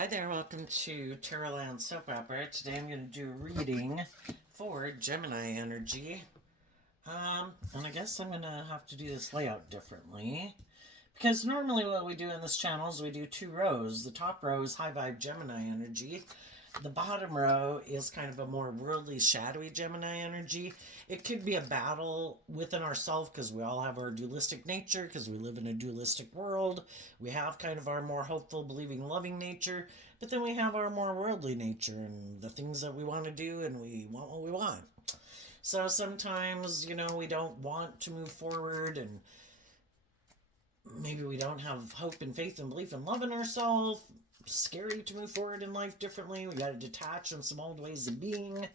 Hi there, welcome to Terrorland Soap Opera. Today I'm going to do a reading for Gemini energy. And I guess I'm going to have to do this layout differently. Because normally what we do in this channel is we do two rows. The top row is high vibe Gemini energy. The bottom row is kind of a more worldly, shadowy Gemini energy. It could be a battle within ourselves because we all have our dualistic nature because we live in a dualistic world. We have kind of our more hopeful, believing, loving nature. But then we have our more worldly nature and the things that we want to do and we want what we want. So sometimes, we don't want to move forward and maybe we don't have hope and faith and belief and love in ourselves. Scary to move forward in life differently. We got to detach from some old ways of being.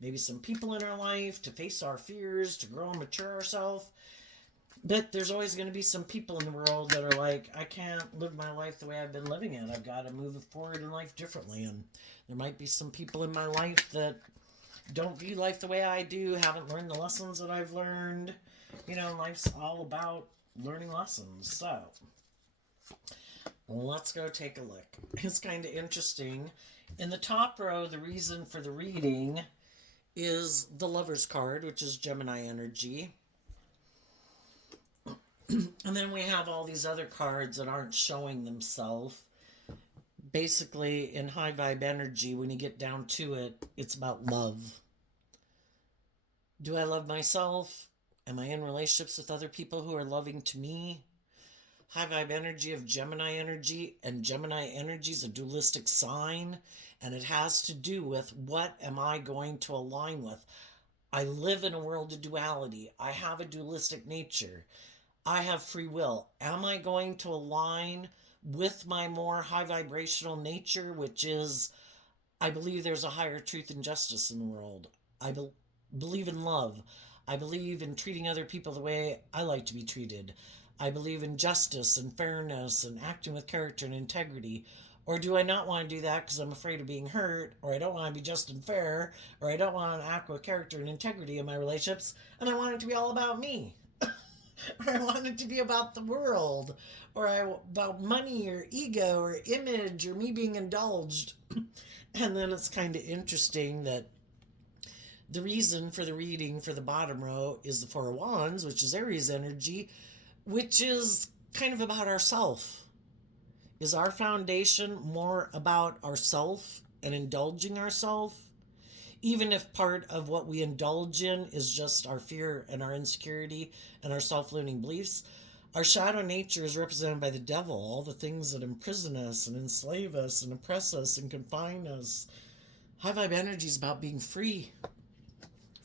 Maybe some people in our life to face our fears, to grow and mature ourselves. But there's always going to be some people in the world that are like, I can't live my life the way I've been living it. I've got to move forward in life differently. And there might be some people in my life that don't view life the way I do, haven't learned the lessons that I've learned. Life's all about learning lessons. So let's go take a look. It's kind of interesting. In the top row, the reason for the reading is the Lover's card, which is Gemini energy. And then we have all these other cards that aren't showing themselves. Basically, in high vibe energy, when you get down to it, it's about love. Do I love myself? Am I in relationships with other people who are loving to me? High vibe energy of Gemini energy, and Gemini energy is a dualistic sign, and it has to do with what am I going to align with. I live in a world of duality. I have a dualistic nature. I have free will. Am I going to align with my more high vibrational nature, which is, I believe there's a higher truth and justice in the world. I believe in love. I believe in treating other people the way I like to be treated. I believe in justice and fairness and acting with character and integrity. Or do I not want to do that because I'm afraid of being hurt, or I don't want to be just and fair, or I don't want to act with character and integrity in my relationships, and I want it to be all about me? Or I want it to be about the world, or about money or ego or image or me being indulged. And then it's kind of interesting that the reason for the reading for the bottom row is the Four of Wands, which is Aries energy, which is kind of about ourself. Is our foundation more about ourself and indulging ourself? Even if part of what we indulge in is just our fear and our insecurity and our self-limiting beliefs, our shadow nature is represented by the devil, all the things that imprison us and enslave us and oppress us and confine us. High vibe energy is about being free.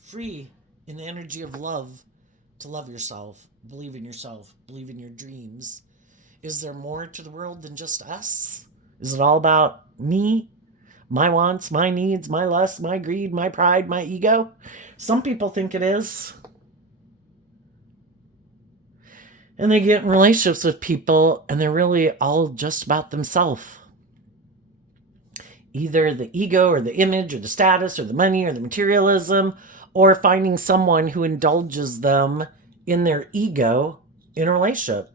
Free in the energy of love, to love yourself, believe in your dreams. Is there more to the world than just us? Is it all about me? My wants, my needs, my lust, my greed, my pride, my ego? Some people think it is. And they get in relationships with people and they're really all just about themselves. Either the ego or the image or the status or the money or the materialism, or finding someone who indulges them in their ego in a relationship.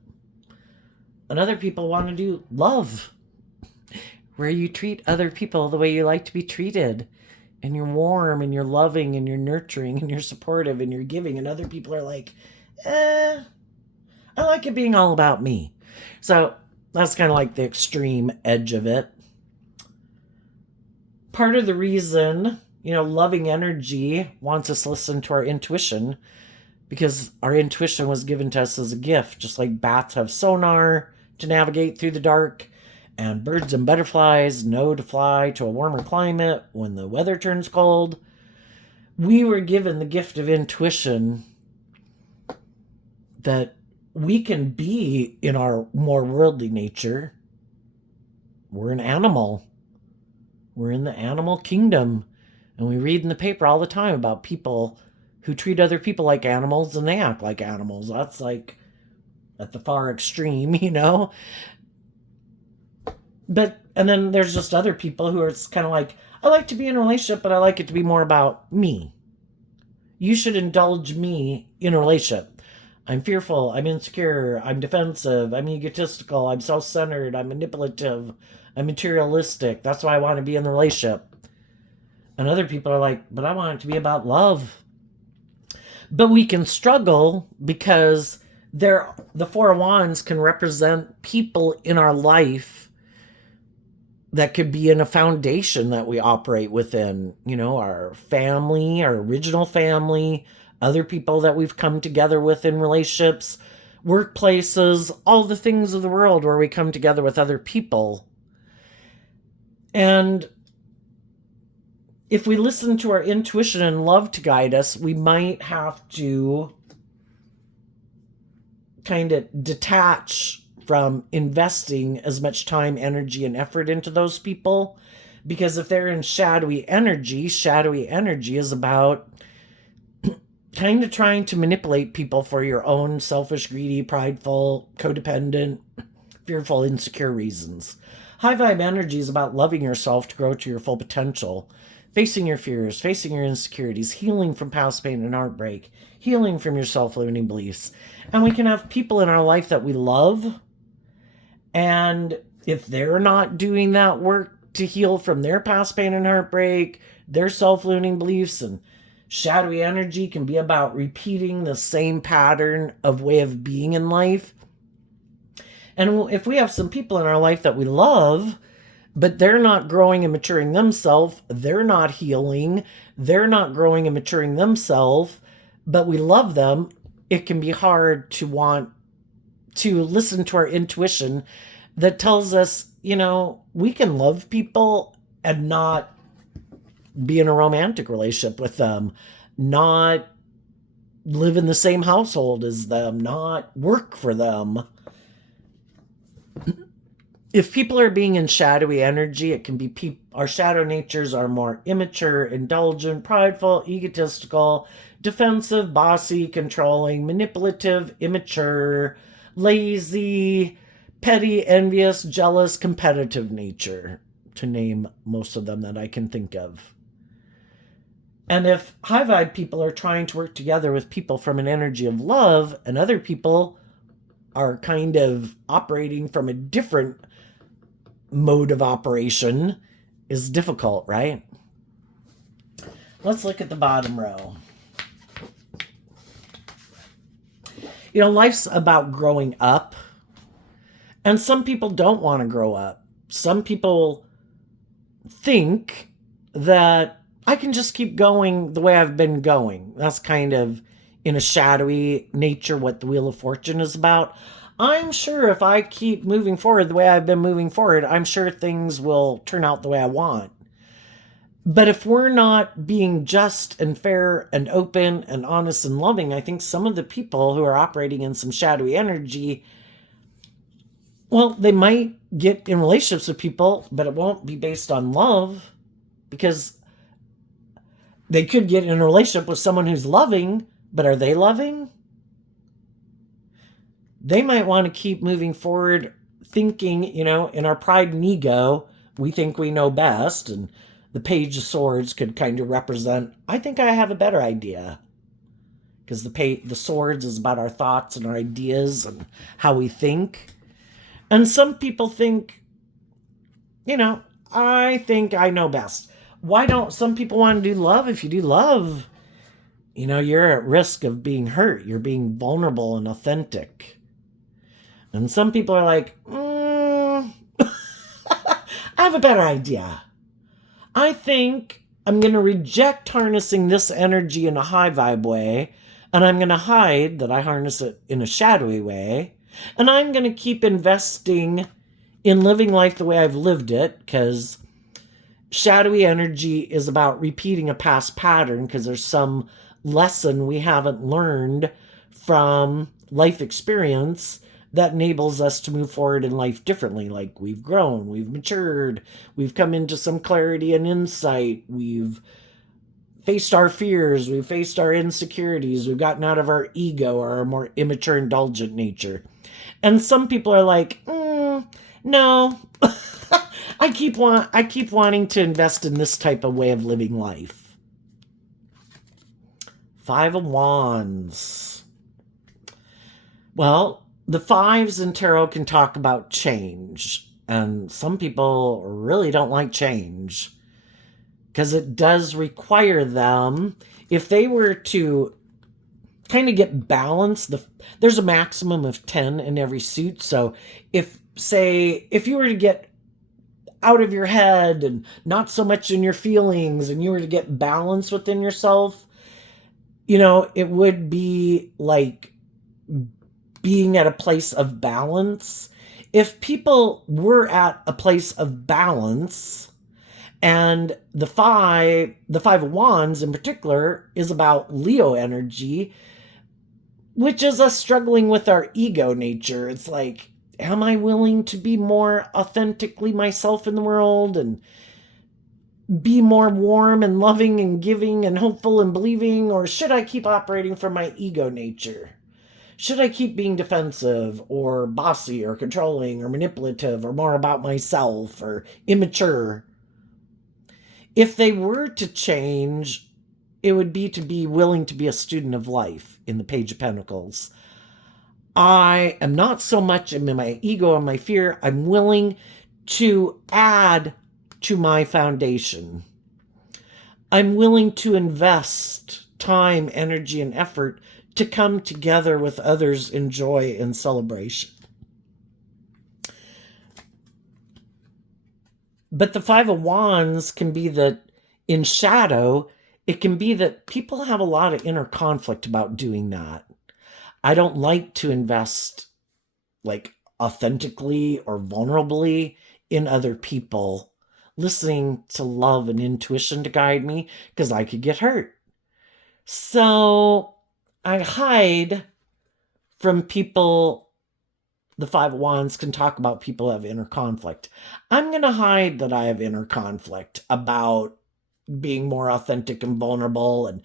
And other people want to do love, where you treat other people the way you like to be treated. And you're warm and you're loving and you're nurturing and you're supportive and you're giving. And other people are like, I like it being all about me. So that's kind of like the extreme edge of it. Part of the reason, loving energy wants us to listen to our intuition, because our intuition was given to us as a gift, just like bats have sonar to navigate through the dark, and birds and butterflies know to fly to a warmer climate when the weather turns cold. We were given the gift of intuition that we can be in our more worldly nature. We're an animal. We're in the animal kingdom. And we read in the paper all the time about people who treat other people like animals and they act like animals. That's like at the far extreme, But, and then there's just other people who are kind of like, I like to be in a relationship, but I like it to be more about me. You should indulge me in a relationship. I'm fearful, I'm insecure, I'm defensive, I'm egotistical, I'm self centered, I'm manipulative, I'm materialistic. That's why I want to be in the relationship. And other people are like, but I want it to be about love. But we can struggle because the Four of Wands can represent people in our life that could be in a foundation that we operate within, our family, our original family, other people that we've come together with in relationships, workplaces, all the things of the world where we come together with other people. And if we listen to our intuition and love to guide us, we might have to kind of detach from investing as much time, energy, and effort into those people. Because if they're in shadowy energy is about kind of trying to manipulate people for your own selfish, greedy, prideful, codependent, fearful, insecure reasons. High vibe energy is about loving yourself to grow to your full potential, facing your fears, facing your insecurities, healing from past pain and heartbreak, healing from your self-limiting beliefs. And we can have people in our life that we love, and if they're not doing that work to heal from their past pain and heartbreak, their self-limiting beliefs, and shadowy energy can be about repeating the same pattern of way of being in life. And if we have some people in our life that we love, but they're not growing and maturing themselves, they're not healing, they're not growing and maturing themselves, but we love them, it can be hard to want to listen to our intuition that tells us, we can love people and not be in a romantic relationship with them, not live in the same household as them, not work for them. If people are being in shadowy energy, it can be our shadow natures are more immature, indulgent, prideful, egotistical, defensive, bossy, controlling, manipulative, immature, lazy, petty, envious, jealous, competitive nature, to name most of them that I can think of. And if high vibe people are trying to work together with people from an energy of love, and other people are kind of operating from a different mode of operation, is difficult, right? Let's look at the bottom row. Life's about growing up, and some people don't want to grow up. Some people think that I can just keep going the way I've been going. That's kind of in a shadowy nature what the Wheel of Fortune is about. I'm sure if I keep moving forward the way I've been moving forward, I'm sure things will turn out the way I want. But if we're not being just and fair and open and honest and loving, I think some of the people who are operating in some shadowy energy, well, they might get in relationships with people, but it won't be based on love, because they could get in a relationship with someone who's loving, but are they loving? They might want to keep moving forward thinking, in our pride and ego, we think we know best. And the Page of Swords could kind of represent, I think I have a better idea. Because the swords is about our thoughts and our ideas and how we think. And some people think, I think I know best. Why don't some people want to do love? If you do love, you're at risk of being hurt. You're being vulnerable and authentic. And some people are like, I have a better idea. I think I'm going to reject harnessing this energy in a high vibe way, and I'm going to hide that I harness it in a shadowy way, and I'm going to keep investing in living life the way I've lived it, because shadowy energy is about repeating a past pattern because there's some lesson we haven't learned from life experience that enables us to move forward in life differently. Like we've grown, we've matured, we've come into some clarity and insight, we've faced our fears, we've faced our insecurities, we've gotten out of our ego or our more immature, indulgent nature. And some people are like, no, I keep wanting to invest in this type of way of living life. 5 of Wands. Well, the fives in tarot can talk about change, and some people really don't like change because it does require them, if they were to kind of get balance, there's a maximum of 10 in every suit. So if you were to get out of your head and not so much in your feelings, and you were to get balance within yourself, it would be like being at a place of balance. If people were at a place of balance, and the five of wands in particular is about Leo energy, which is us struggling with our ego nature. It's like, am I willing to be more authentically myself in the world and be more warm and loving and giving and hopeful and believing? Or should I keep operating from my ego nature? Should I keep being defensive or bossy or controlling or manipulative or more about myself or immature? If they were to change, it would be to be willing to be a student of life in the Page of Pentacles. I am not so much in my ego and my fear. I'm willing to add to my foundation. I'm willing to invest time, energy, and effort to come together with others in joy and celebration. But the Five of Wands can be that in shadow, it can be that people have a lot of inner conflict about doing that. I don't like to invest like authentically or vulnerably in other people, listening to love and intuition to guide me, because I could get hurt. So I hide from people. The Five of Wands can talk about people who have inner conflict. I'm going to hide that I have inner conflict about being more authentic and vulnerable. And,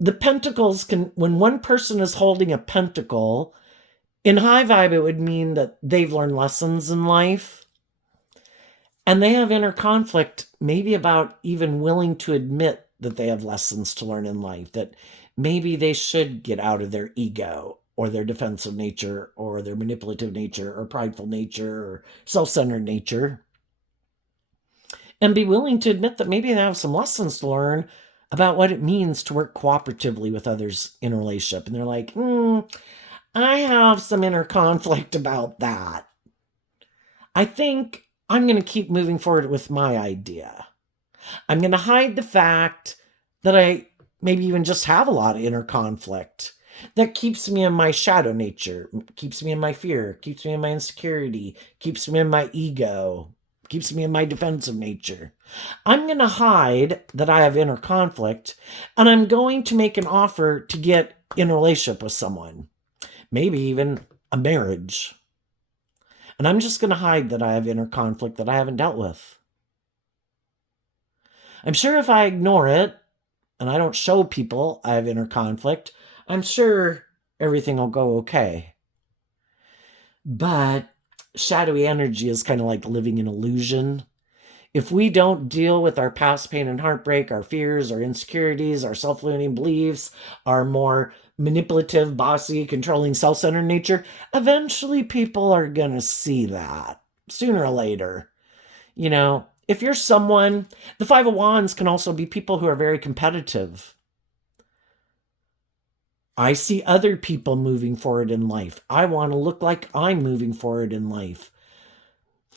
the pentacles can, when one person is holding a pentacle, in high vibe, it would mean that they've learned lessons in life. And they have inner conflict, maybe about even willing to admit that they have lessons to learn in life, that maybe they should get out of their ego or their defensive nature or their manipulative nature or prideful nature or self-centered nature, and be willing to admit that maybe they have some lessons to learn about what it means to work cooperatively with others in a relationship. And they're like, I have some inner conflict about that. I think I'm going to keep moving forward with my idea. I'm going to hide the fact that I maybe even just have a lot of inner conflict that keeps me in my shadow nature, keeps me in my fear, keeps me in my insecurity, keeps me in my ego, keeps me in my defensive nature. I'm going to hide that I have inner conflict, and I'm going to make an offer to get in a relationship with someone, maybe even a marriage. And I'm just going to hide that I have inner conflict that I haven't dealt with. I'm sure if I ignore it and I don't show people I have inner conflict, I'm sure everything will go okay. But shadowy energy is kind of like living in illusion. If we don't deal with our past pain and heartbreak, our fears, our insecurities, our self-limiting beliefs, our more manipulative, bossy, controlling, self-centered nature, eventually people are going to see that sooner or later. If you're someone, the Five of Wands can also be people who are very competitive. I see other people moving forward in life. I want to look like I'm moving forward in life.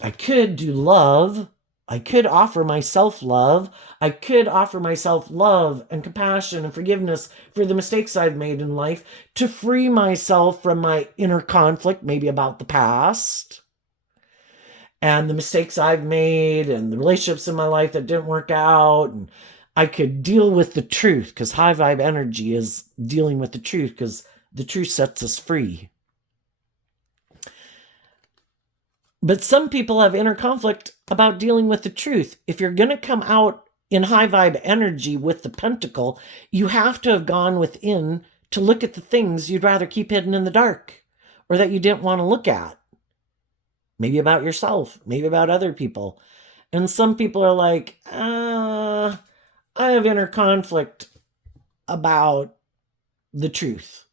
I could do love. I could offer myself love. I could offer myself love and compassion and forgiveness for the mistakes I've made in life to free myself from my inner conflict, maybe about the past and the mistakes I've made and the relationships in my life that didn't work out. And I could deal with the truth, because high vibe energy is dealing with the truth, because the truth sets us free. But some people have inner conflict about dealing with the truth. If you're going to come out in high vibe energy with the pentacle, you have to have gone within to look at the things you'd rather keep hidden in the dark or that you didn't want to look at. Maybe about yourself, maybe about other people. And some people are like, I have inner conflict about the truth.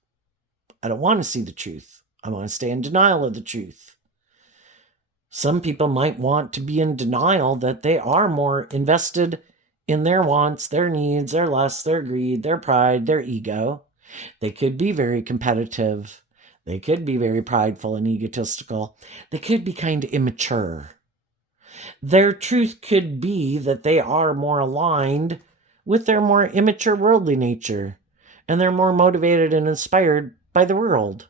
I don't want to see the truth. I want to stay in denial of the truth. Some people might want to be in denial that they are more invested in their wants, their needs, their lusts, their greed, their pride, their ego. They could be very competitive. They could be very prideful and egotistical. They could be kind of immature. Their truth could be that they are more aligned with their more immature worldly nature, and they're more motivated and inspired by the world.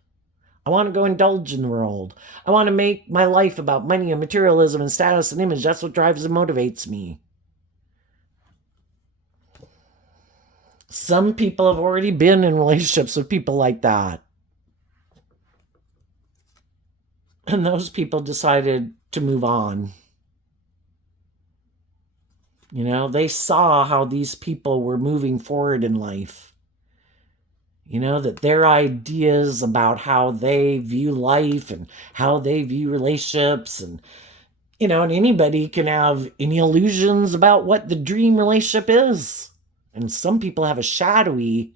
I want to go indulge in the world. I want to make my life about money and materialism and status and image. That's what drives and motivates me. Some people have already been in relationships with people like that. And those people decided to move on. You know, they saw how these people were moving forward in life. You know, that their ideas about how they view life and how they view relationships and, you know, and anybody can have any illusions about what the dream relationship is. And some people have a shadowy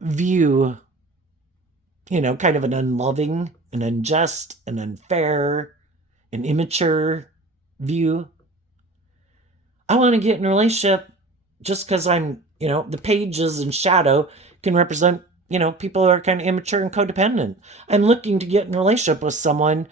view, you know, kind of an unloving, an unjust, an unfair, an immature view. I want to get in a relationship just because I'm, you know, the pages in shadow can represent, you know, people who are kind of immature and codependent. I'm looking to get in a relationship with someone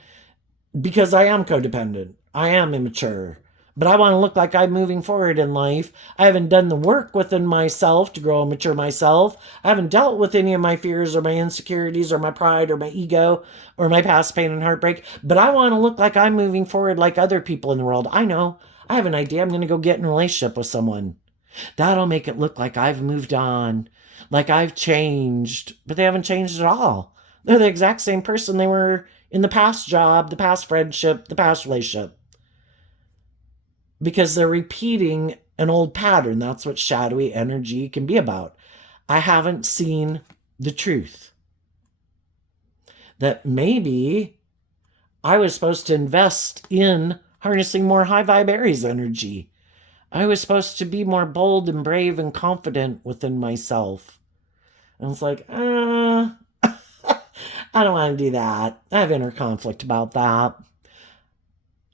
because I am codependent. I am immature. But I want to look like I'm moving forward in life. I haven't done the work within myself to grow and mature myself. I haven't dealt with any of my fears or my insecurities or my pride or my ego or my past pain and heartbreak. But I want to look like I'm moving forward like other people in the world. I know. I have an idea. I'm going to go get in a relationship with someone. That'll make it look like I've moved on, like I've changed. But they haven't changed at all. They're the exact same person they were in the past job, the past friendship, the past relationship. Because they're repeating an old pattern. That's what shadowy energy can be about. I haven't seen the truth. That maybe I was supposed to invest in harnessing more high vibe Aries energy. I was supposed to be more bold and brave and confident within myself. And it's like, I don't want to do that. I have inner conflict about that.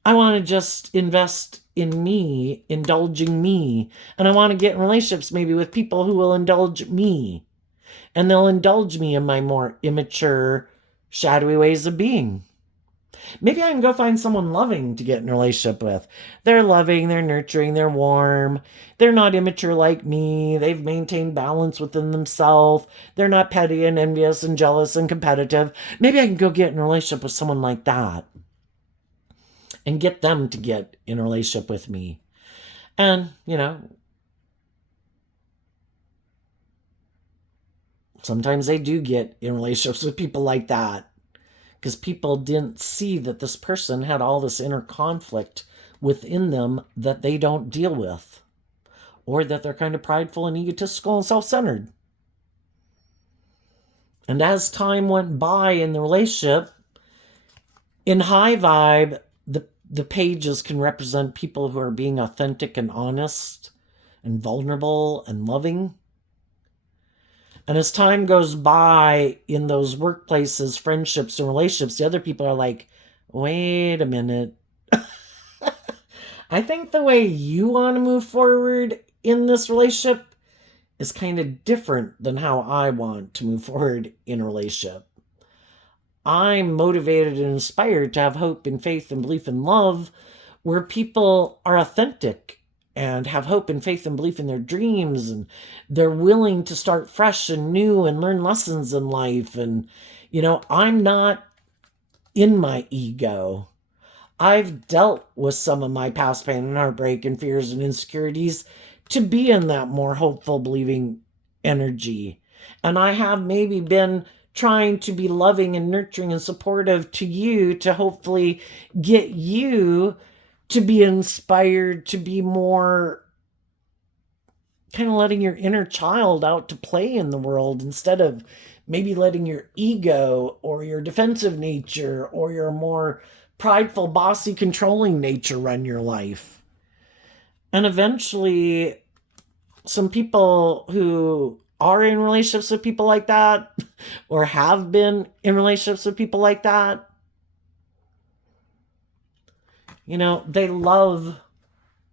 I want to just invest in me, indulging me. And I want to get in relationships maybe with people who will indulge me. And they'll indulge me in my more immature, shadowy ways of being. Maybe I can go find someone loving to get in a relationship with. They're loving, they're nurturing, they're warm. They're not immature like me. They've maintained balance within themselves. They're not petty and envious and jealous and competitive. Maybe I can go get in a relationship with someone like that. And get them to get in a relationship with me. And, you know, sometimes they do get in relationships with people like that. Because people didn't see that this person had all this inner conflict within them that they don't deal with. Or that they're kind of prideful and egotistical and self-centered. And as time went by in the relationship, in high vibe, the pages can represent people who are being authentic and honest and vulnerable and loving. And as time goes by in those workplaces, friendships, and relationships, the other people are like, wait a minute. I think the way you want to move forward in this relationship is kind of different than how I want to move forward in a relationship. I'm motivated and inspired to have hope and faith and belief and love where people are authentic and have hope and faith and belief in their dreams and they're willing to start fresh and new and learn lessons in life. And, you know, I'm not in my ego. I've dealt with some of my past pain and heartbreak and fears and insecurities to be in that more hopeful, believing energy. And I have maybe been trying to be loving and nurturing and supportive to you to hopefully get you to be inspired to be more kind of letting your inner child out to play in the world instead of maybe letting your ego or your defensive nature or your more prideful, bossy, controlling nature run your life. And eventually, some people who are in relationships with people like that or have been in relationships with people like that, they love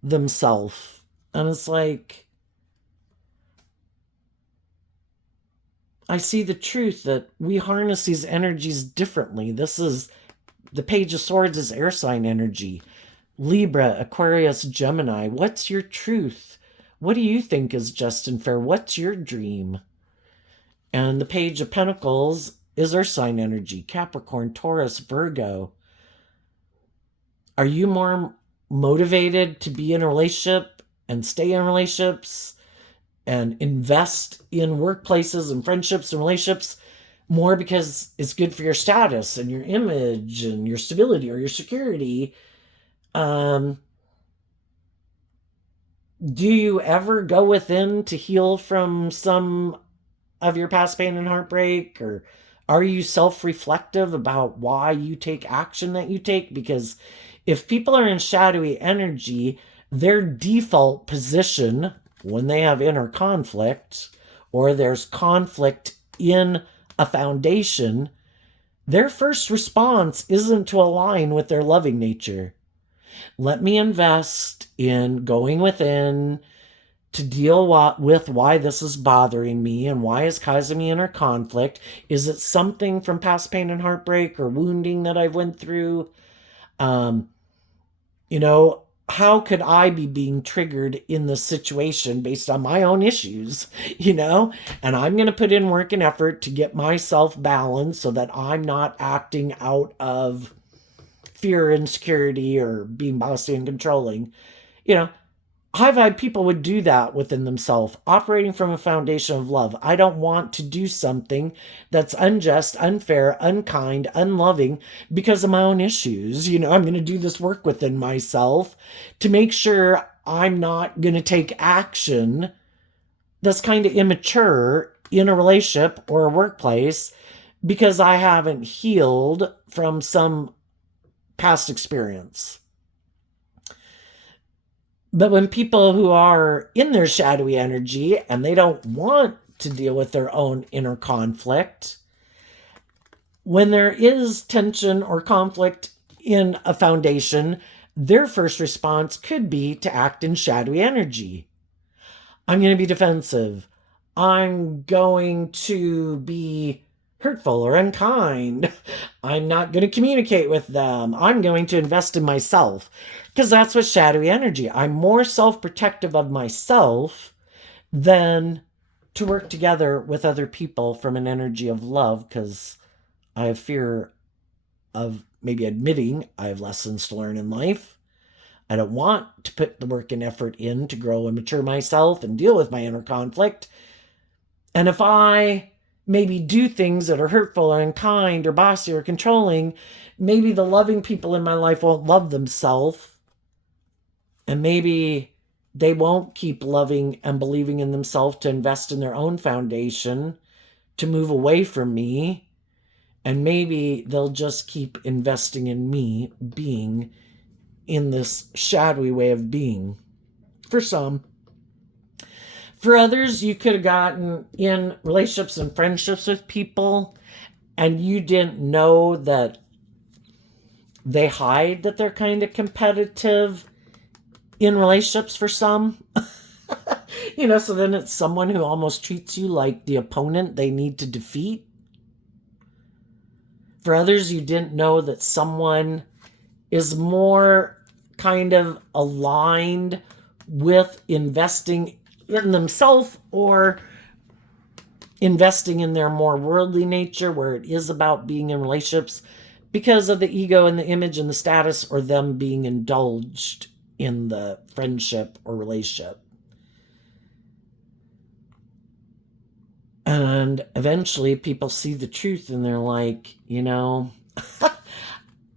themselves. And it's like, I see the truth that we harness these energies differently. This is the Page of Swords is air sign energy. Libra, Aquarius, Gemini. What's your truth? What do you think is just and fair? What's your dream? And the Page of Pentacles is earth sign energy. Capricorn, Taurus, Virgo. Are you more motivated to be in a relationship and stay in relationships and invest in workplaces and friendships and relationships more because it's good for your status and your image and your stability or your security? Do you ever go within to heal from some of your past pain and heartbreak? Or are you self-reflective about why you take action that you take? Because if people are in shadowy energy, their default position when they have inner conflict or there's conflict in a foundation, their first response isn't to align with their loving nature. Let me invest in going within to deal with why this is bothering me and why it's causing me inner conflict. Is it something from past pain and heartbreak or wounding that I've went through? How could I be being triggered in this situation based on my own issues, And I'm going to put in work and effort to get myself balanced so that I'm not acting out of fear, insecurity, or being bossy and controlling. High vibe people would do that within themselves, operating from a foundation of love. I don't want to do something that's unjust, unfair, unkind, unloving because of my own issues. I'm going to do this work within myself to make sure I'm not going to take action that's kind of immature in a relationship or a workplace because I haven't healed from some past experience. But when people who are in their shadowy energy and they don't want to deal with their own inner conflict, when there is tension or conflict in a foundation, their first response could be to act in shadowy energy. I'm going to be defensive. I'm going to be hurtful or unkind. I'm not going to communicate with them. I'm going to invest in myself. Because that's what shadowy energy. I'm more self-protective of myself than to work together with other people from an energy of love, because I have fear of maybe admitting I have lessons to learn in life. I don't want to put the work and effort in to grow and mature myself and deal with my inner conflict. And if I maybe do things that are hurtful or unkind or bossy or controlling, maybe the loving people in my life won't love themselves. And maybe they won't keep loving and believing in themselves to invest in their own foundation, to move away from me. And maybe they'll just keep investing in me being in this shadowy way of being. For some. For others, you could have gotten in relationships and friendships with people and you didn't know that they hide that they're kind of competitive in relationships for some. So then it's someone who almost treats you like the opponent they need to defeat. For others, you didn't know that someone is more kind of aligned with investing in themselves or investing in their more worldly nature, where it is about being in relationships because of the ego and the image and the status, or them being indulged in the friendship or relationship. And eventually people see the truth and they're like,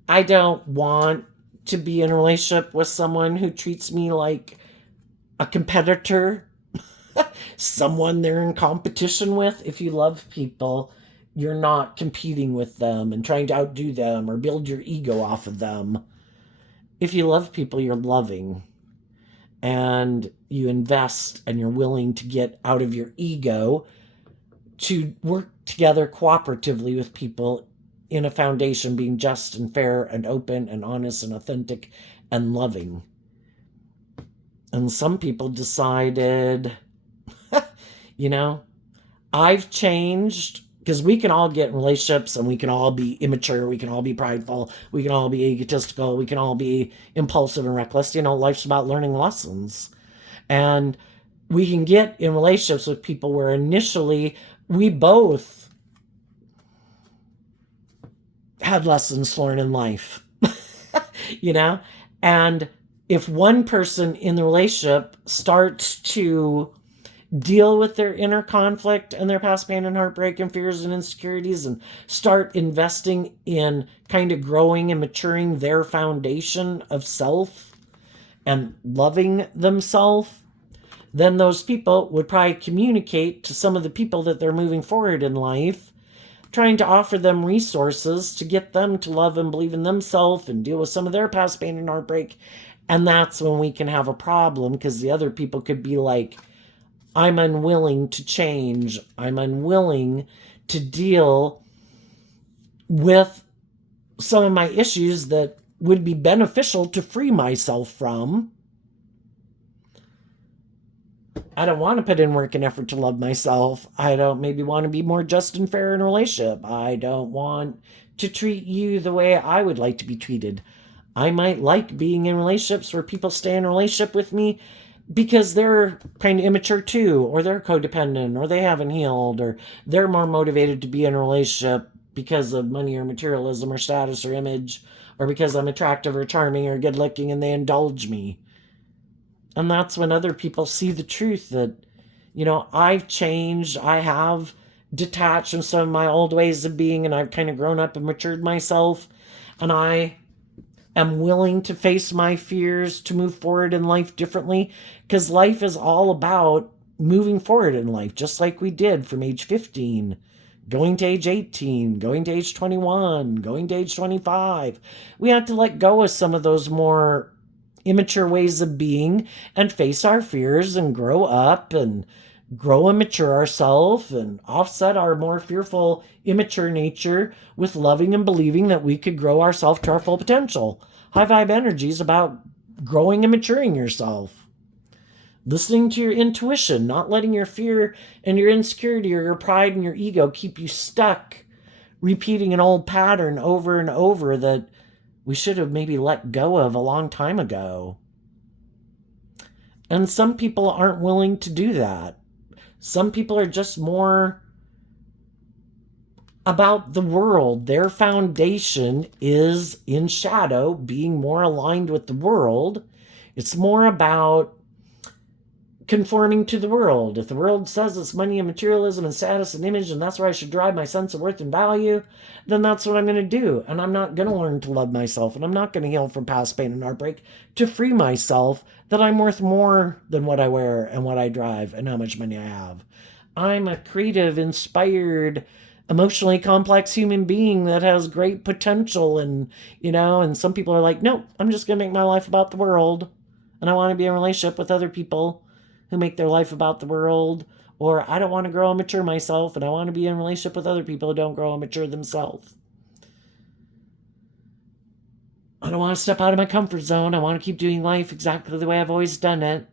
I don't want to be in a relationship with someone who treats me like a competitor, someone they're in competition with. If you love people, you're not competing with them and trying to outdo them or build your ego off of them. If you love people, you're loving. And you invest and you're willing to get out of your ego to work together cooperatively with people in a foundation being just and fair and open and honest and authentic and loving. And some people decided, you know, I've changed, because we can all get in relationships and we can all be immature, we can all be prideful, we can all be egotistical, we can all be impulsive and reckless. Life's about learning lessons. And we can get in relationships with people where initially we both had lessons to learn in life, And if one person in the relationship starts to deal with their inner conflict and their past pain and heartbreak and fears and insecurities and start investing in kind of growing and maturing their foundation of self and loving themselves, then those people would probably communicate to some of the people that they're moving forward in life, trying to offer them resources to get them to love and believe in themselves and deal with some of their past pain and heartbreak. And that's when we can have a problem, because the other people could be like, I'm unwilling to change. I'm unwilling to deal with some of my issues that would be beneficial to free myself from. I don't want to put in work and effort to love myself. I don't maybe want to be more just and fair in a relationship. I don't want to treat you the way I would like to be treated. I might like being in relationships where people stay in a relationship with me because they're kind of immature too, or they're codependent, or they haven't healed, or they're more motivated to be in a relationship because of money or materialism or status or image, or because I'm attractive or charming or good looking and they indulge me. And that's when other people see the truth that, I've changed. I have detached from some of my old ways of being, and I've kind of grown up and matured myself. And I am willing to face my fears, to move forward in life differently, because life is all about moving forward in life, just like we did from age 15, going to age 18, going to age 21, going to age 25. We have to let go of some of those more immature ways of being and face our fears and grow up and grow and mature ourselves and offset our more fearful, immature nature with loving and believing that we could grow ourselves to our full potential. High vibe energy is about growing and maturing yourself. Listening to your intuition, not letting your fear and your insecurity or your pride and your ego keep you stuck, repeating an old pattern over and over that we should have maybe let go of a long time ago. And some people aren't willing to do that. Some people are just more about the world. Their foundation is in shadow, being more aligned with the world. It's more about conforming to the world. If the world says it's money and materialism and status and image, and that's where I should drive my sense of worth and value, then that's what I'm going to do. And I'm not going to learn to love myself, and I'm not going to heal from past pain and heartbreak to free myself that I'm worth more than what I wear and what I drive and how much money I have. I'm a creative, inspired, emotionally complex human being that has great potential. And some people are like, no, I'm just going to make my life about the world. And I want to be in a relationship with other people who make their life about the world. Or I don't want to grow and mature myself, and I want to be in a relationship with other people who don't grow and mature themselves. I don't want to step out of my comfort zone. I want to keep doing life exactly the way I've always done it.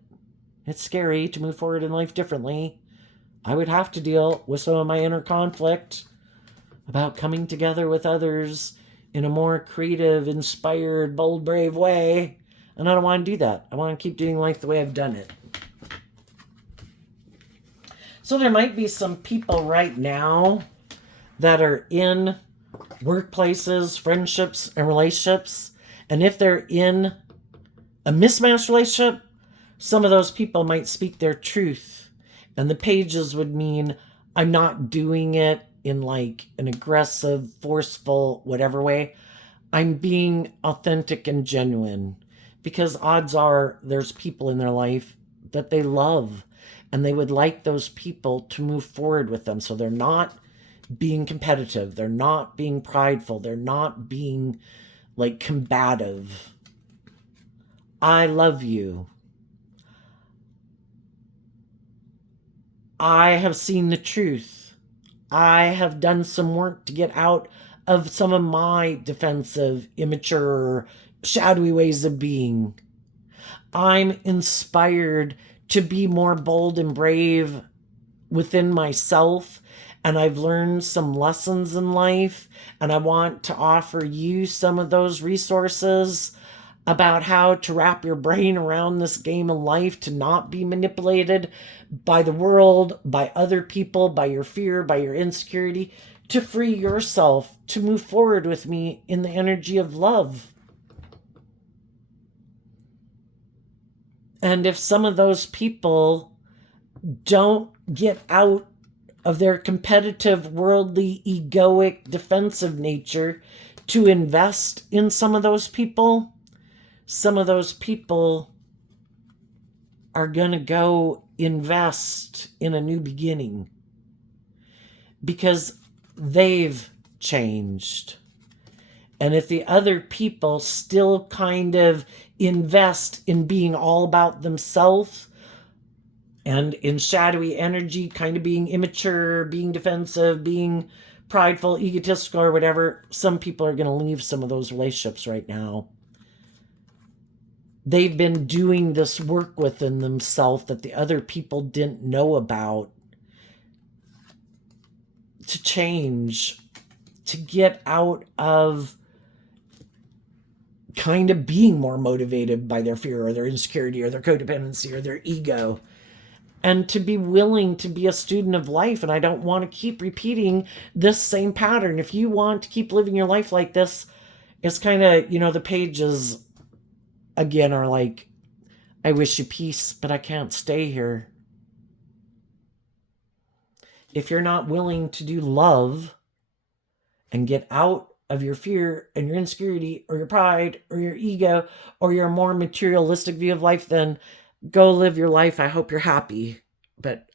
It's scary to move forward in life differently. I would have to deal with some of my inner conflict about coming together with others in a more creative, inspired, bold, brave way. And I don't want to do that. I want to keep doing life the way I've done it. So there might be some people right now that are in workplaces, friendships, and relationships. And if they're in a mismatched relationship, some of those people might speak their truth. And the pages would mean I'm not doing it in like an aggressive, forceful, whatever way. I'm being authentic and genuine. Because odds are there's people in their life that they love. And they would like those people to move forward with them. So they're not being competitive. They're not being prideful. They're not being like combative. I love you. I have seen the truth. I have done some work to get out of some of my defensive, immature, shadowy ways of being. I'm inspired to be more bold and brave within myself, and I've learned some lessons in life, and I want to offer you some of those resources about how to wrap your brain around this game of life, to not be manipulated by the world, by other people, by your fear, by your insecurity, to free yourself, to move forward with me in the energy of love. And if some of those people don't get out of their competitive, worldly, egoic, defensive nature to invest in some of those people are going to go invest in a new beginning because they've changed. And if the other people still kind of invest in being all about themselves and in shadowy energy, kind of being immature, being defensive, being prideful, egotistical, or whatever, some people are going to leave some of those relationships right now. They've been doing this work within themselves that the other people didn't know about, to change, to get out of kind of being more motivated by their fear or their insecurity or their codependency or their ego, and to be willing to be a student of life. And I don't want to keep repeating this same pattern. If you want to keep living your life like this, it's kind of, the pages again are like, I wish you peace, but I can't stay here. If you're not willing to do love and get out of your fear and your insecurity or your pride or your ego or your more materialistic view of life, then go live your life. I hope you're happy. But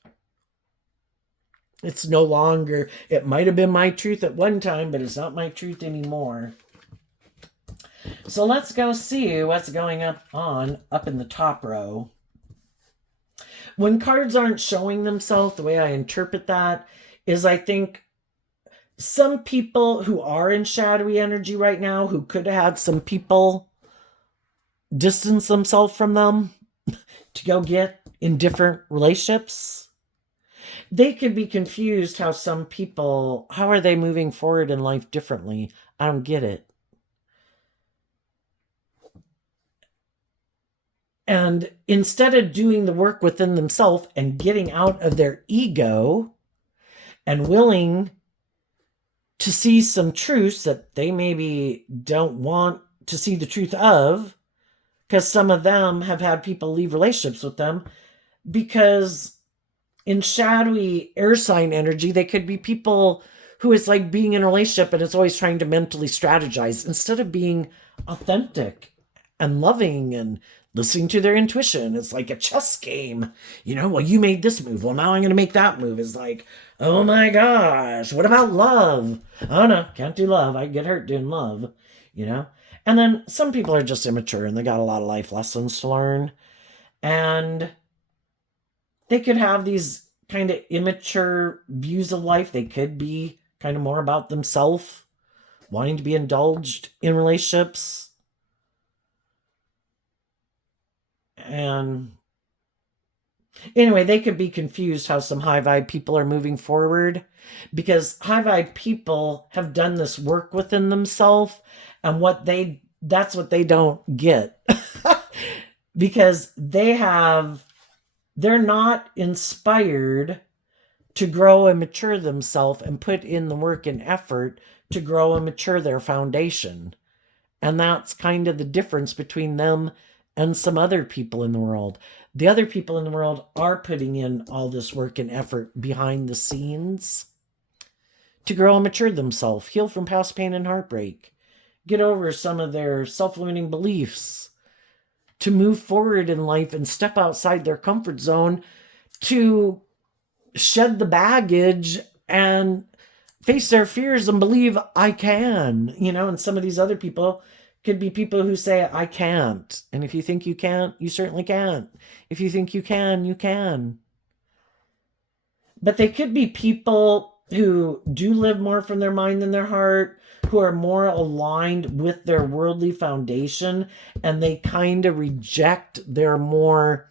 it's no longer, it might have been my truth at one time, but it's not my truth anymore. So let's go see what's going up in the top row. When cards aren't showing themselves, the way I interpret that is, I think some people who are in shadowy energy right now, who could have had some people distance themselves from them to go get in different relationships, they could be confused how some people, how are they moving forward in life differently? I don't get it. And instead of doing the work within themselves and getting out of their ego and willing to see some truths that they maybe don't want to see the truth of, because some of them have had people leave relationships with them, because in shadowy air sign energy, they could be people who is like being in a relationship and it's always trying to mentally strategize instead of being authentic and loving and listening to their intuition. It's like a chess game. Well, you made this move. Well, now I'm going to make that move. It's like, oh my gosh, what about love? Oh no, can't do love. I get hurt doing love, And then some people are just immature and they got a lot of life lessons to learn. And they could have these kind of immature views of life. They could be kind of more about themselves, wanting to be indulged in relationships. And anyway, they could be confused how some high vibe people are moving forward, because high vibe people have done this work within themselves, and that's what they don't get. Because they're not inspired to grow and mature themselves and put in the work and effort to grow and mature their foundation. And that's kind of the difference between them and some other people in the world. The other people in the world are putting in all this work and effort behind the scenes to grow and mature themselves, heal from past pain and heartbreak, get over some of their self-limiting beliefs, to move forward in life and step outside their comfort zone, to shed the baggage and face their fears and believe I can, and some of these other people could be people who say, I can't. And if you think you can't, you certainly can't. If you think you can, you can. But they could be people who do live more from their mind than their heart, who are more aligned with their worldly foundation, and they kind of reject their more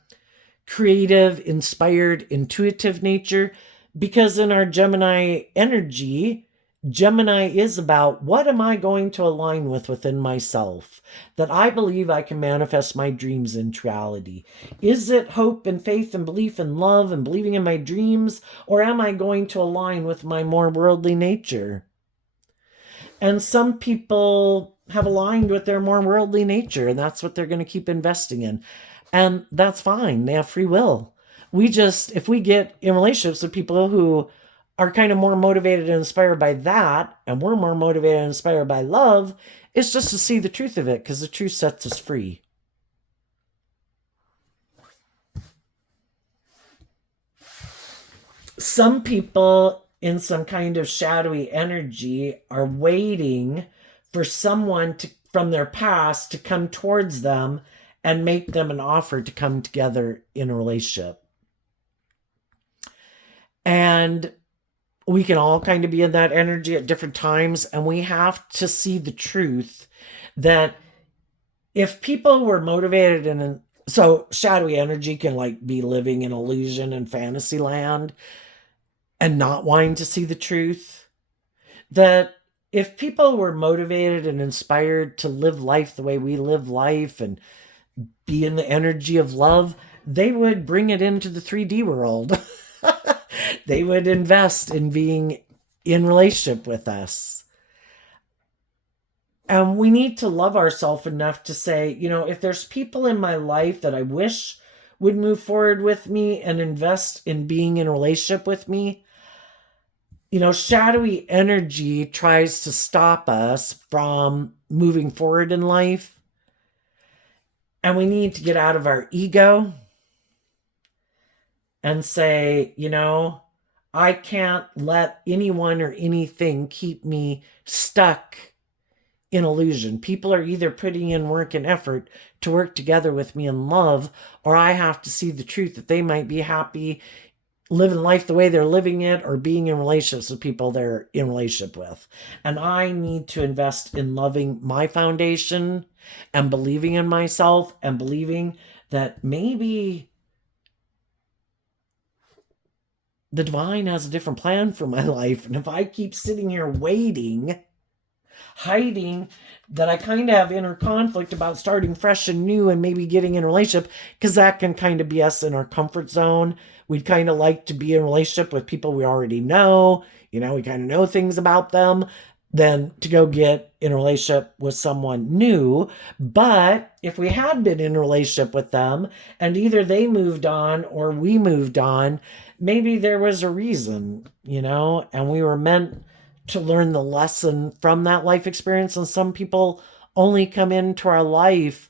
creative, inspired, intuitive nature. Because in our Gemini energy, Gemini is about what am I going to align with within myself that I believe I can manifest my dreams into reality. Is it hope and faith and belief and love and believing in my dreams, or am I going to align with my more worldly nature? And some people have aligned with their more worldly nature, and that's what they're going to keep investing in. And that's fine. They have free will. If we get in relationships with people who are kind of more motivated and inspired by that, and we're more motivated and inspired by love, it's just to see the truth of it, because the truth sets us free. Some people in some kind of shadowy energy are waiting for someone from their past to come towards them and make them an offer to come together in a relationship. And we can all kind of be in that energy at different times, and we have to see the truth that if people were motivated and so shadowy energy can like be living in illusion and fantasy land and not wanting to see the truth, that if people were motivated and inspired to live life the way we live life and be in the energy of love, they would bring it into the 3D world. They would invest in being in relationship with us. And we need to love ourselves enough to say, if there's people in my life that I wish would move forward with me and invest in being in a relationship with me, shadowy energy tries to stop us from moving forward in life. And we need to get out of our ego and say, I can't let anyone or anything keep me stuck in illusion. People are either putting in work and effort to work together with me in love, or I have to see the truth that they might be happy living life the way they're living it or being in relationships with people they're in relationship with. And I need to invest in loving my foundation and believing in myself and believing that maybe the divine has a different plan for my life. And if I keep sitting here waiting, hiding, that I kind of have inner conflict about starting fresh and new and maybe getting in a relationship, because that can kind of be us in our comfort zone. We'd kind of like to be in a relationship with people we already know. We kind of know things about them, than to go get in a relationship with someone new. But if we had been in a relationship with them and either they moved on or we moved on, maybe there was a reason, and we were meant to learn the lesson from that life experience. And some people only come into our life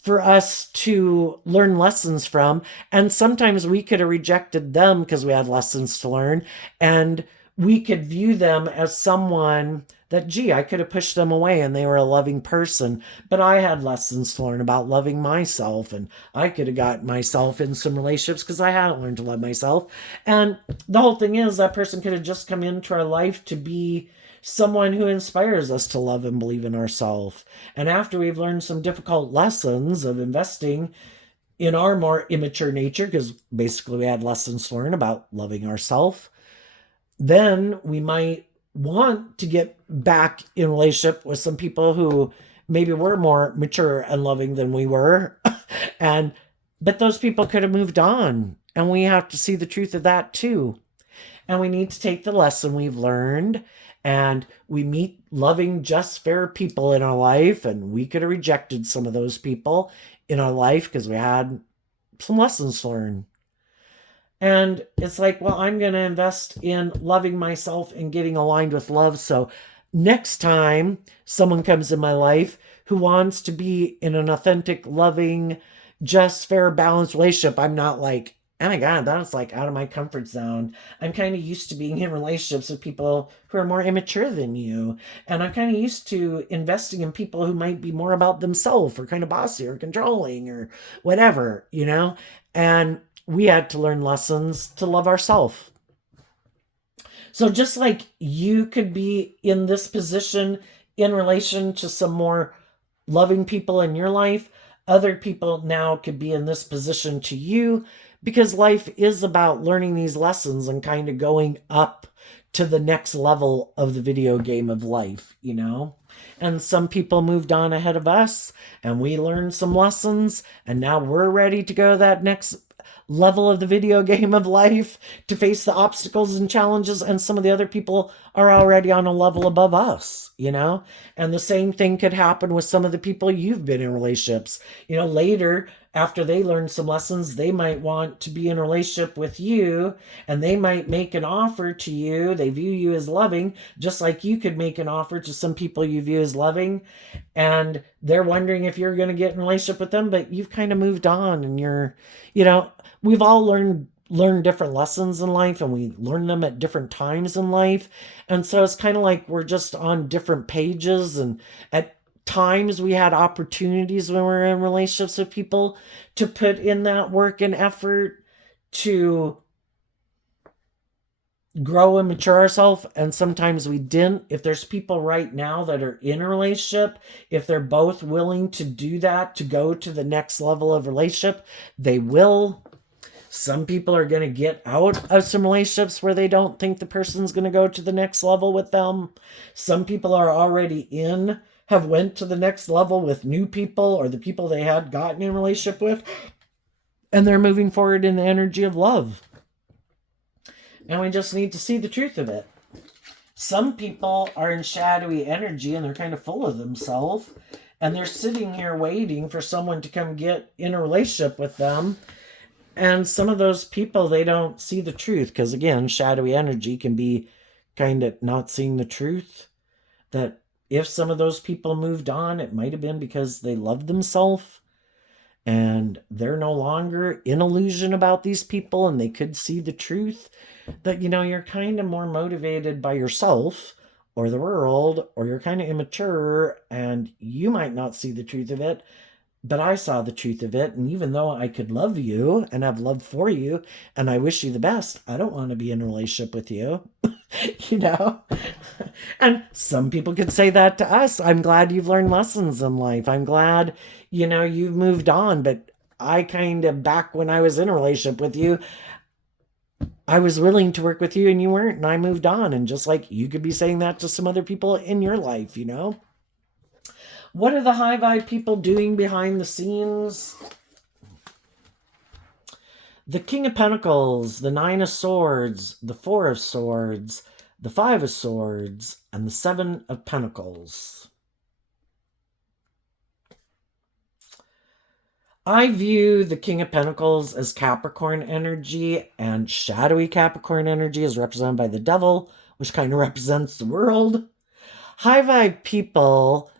for us to learn lessons from. And sometimes we could have rejected them because we had lessons to learn. And we could view them as someone that, gee, I could have pushed them away and they were a loving person, but I had lessons to learn about loving myself, and I could have got myself in some relationships because I hadn't learned to love myself. And the whole thing is that person could have just come into our life to be someone who inspires us to love and believe in ourselves. And after we've learned some difficult lessons of investing in our more immature nature, because basically we had lessons to learn about loving ourselves, then we might want to get back in relationship with some people who maybe were more mature and loving than we were. But those people could have moved on, and we have to see the truth of that too. And we need to take the lesson we've learned, and we meet loving, just, fair people in our life, and we could have rejected some of those people in our life because we had some lessons to learn. And it's like, well, I'm going to invest in loving myself and getting aligned with love. So next time someone comes in my life who wants to be in an authentic, loving, just, fair, balanced relationship, I'm not like, oh my God, that's like out of my comfort zone. I'm kind of used to being in relationships with people who are more immature than you. And I'm kind of used to investing in people who might be more about themselves or kind of bossy or controlling or whatever, And we had to learn lessons to love ourselves. So just like you could be in this position in relation to some more loving people in your life, other people now could be in this position to you, because life is about learning these lessons and kind of going up to the next level of the video game of life, you know? And some people moved on ahead of us and we learned some lessons, and now we're ready to go to that next level of the video game of life to face the obstacles and challenges, and some of the other people are already on a level above us, you know? And the same thing could happen with some of the people you've been in relationships. You know, later, after they learn some lessons, they might want to be in a relationship with you, and they might make an offer to you. They view you as loving, just like you could make an offer to some people you view as loving, and they're wondering if you're going to get in a relationship with them, but you've kind of moved on, and you're, you know, we've all learned different lessons in life, and we learn them at different times in life. And so it's kind of like we're just on different pages, and at times we had opportunities when we were in relationships with people to put in that work and effort to grow and mature ourselves, and sometimes we didn't. If there's people right now that are in a relationship, if they're both willing to do that, to go to the next level of relationship, they will. Some people are going to get out of some relationships where they don't think the person's going to go to the next level with them. Some people are already in, have went to the next level with new people or the people they had gotten in a relationship with, and they're moving forward in the energy of love. And we just need to see the truth of it. Some people are in shadowy energy and they're kind of full of themselves, and they're sitting here waiting for someone to come get in a relationship with them. And some of those people, they don't see the truth, because again, shadowy energy can be kind of not seeing the truth. That if some of those people moved on, it might have been because they loved themselves, and they're no longer in illusion about these people, and they could see the truth. That, you know, you're kind of more motivated by yourself or the world, or you're kind of immature and you might not see the truth of it, but I saw the truth of it. And even though I could love you and have love for you and I wish you the best, I don't want to be in a relationship with you. You know? And some people could say that to us. I'm glad you've learned lessons in life. I'm glad, you know, you've moved on. But I kind of, back when I was in a relationship with you, I was willing to work with you and you weren't, and I moved on. And just like you could be saying that to some other people in your life, you know? What are the high vibe people doing behind the scenes? The King of Pentacles, the Nine of Swords, the Four of Swords, the Five of Swords, and the Seven of Pentacles. I view the King of Pentacles as Capricorn energy, and shadowy Capricorn energy is represented by the devil, which kind of represents the world. High vibe people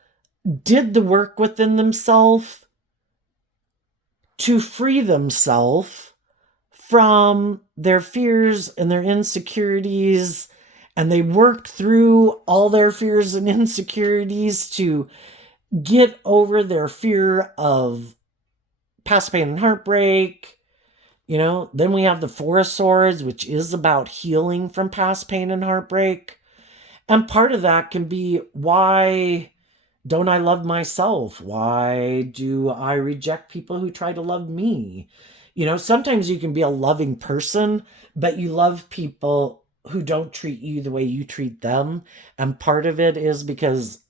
did the work within themselves to free themselves from their fears and their insecurities, and they worked through all their fears and insecurities to get over their fear of past pain and heartbreak. You know, then we have the Four of Swords, which is about healing from past pain and heartbreak. And part of that can be, why don't I love myself? Why do I reject people who try to love me? You know, sometimes you can be a loving person, but you love people who don't treat you the way you treat them. And part of it is because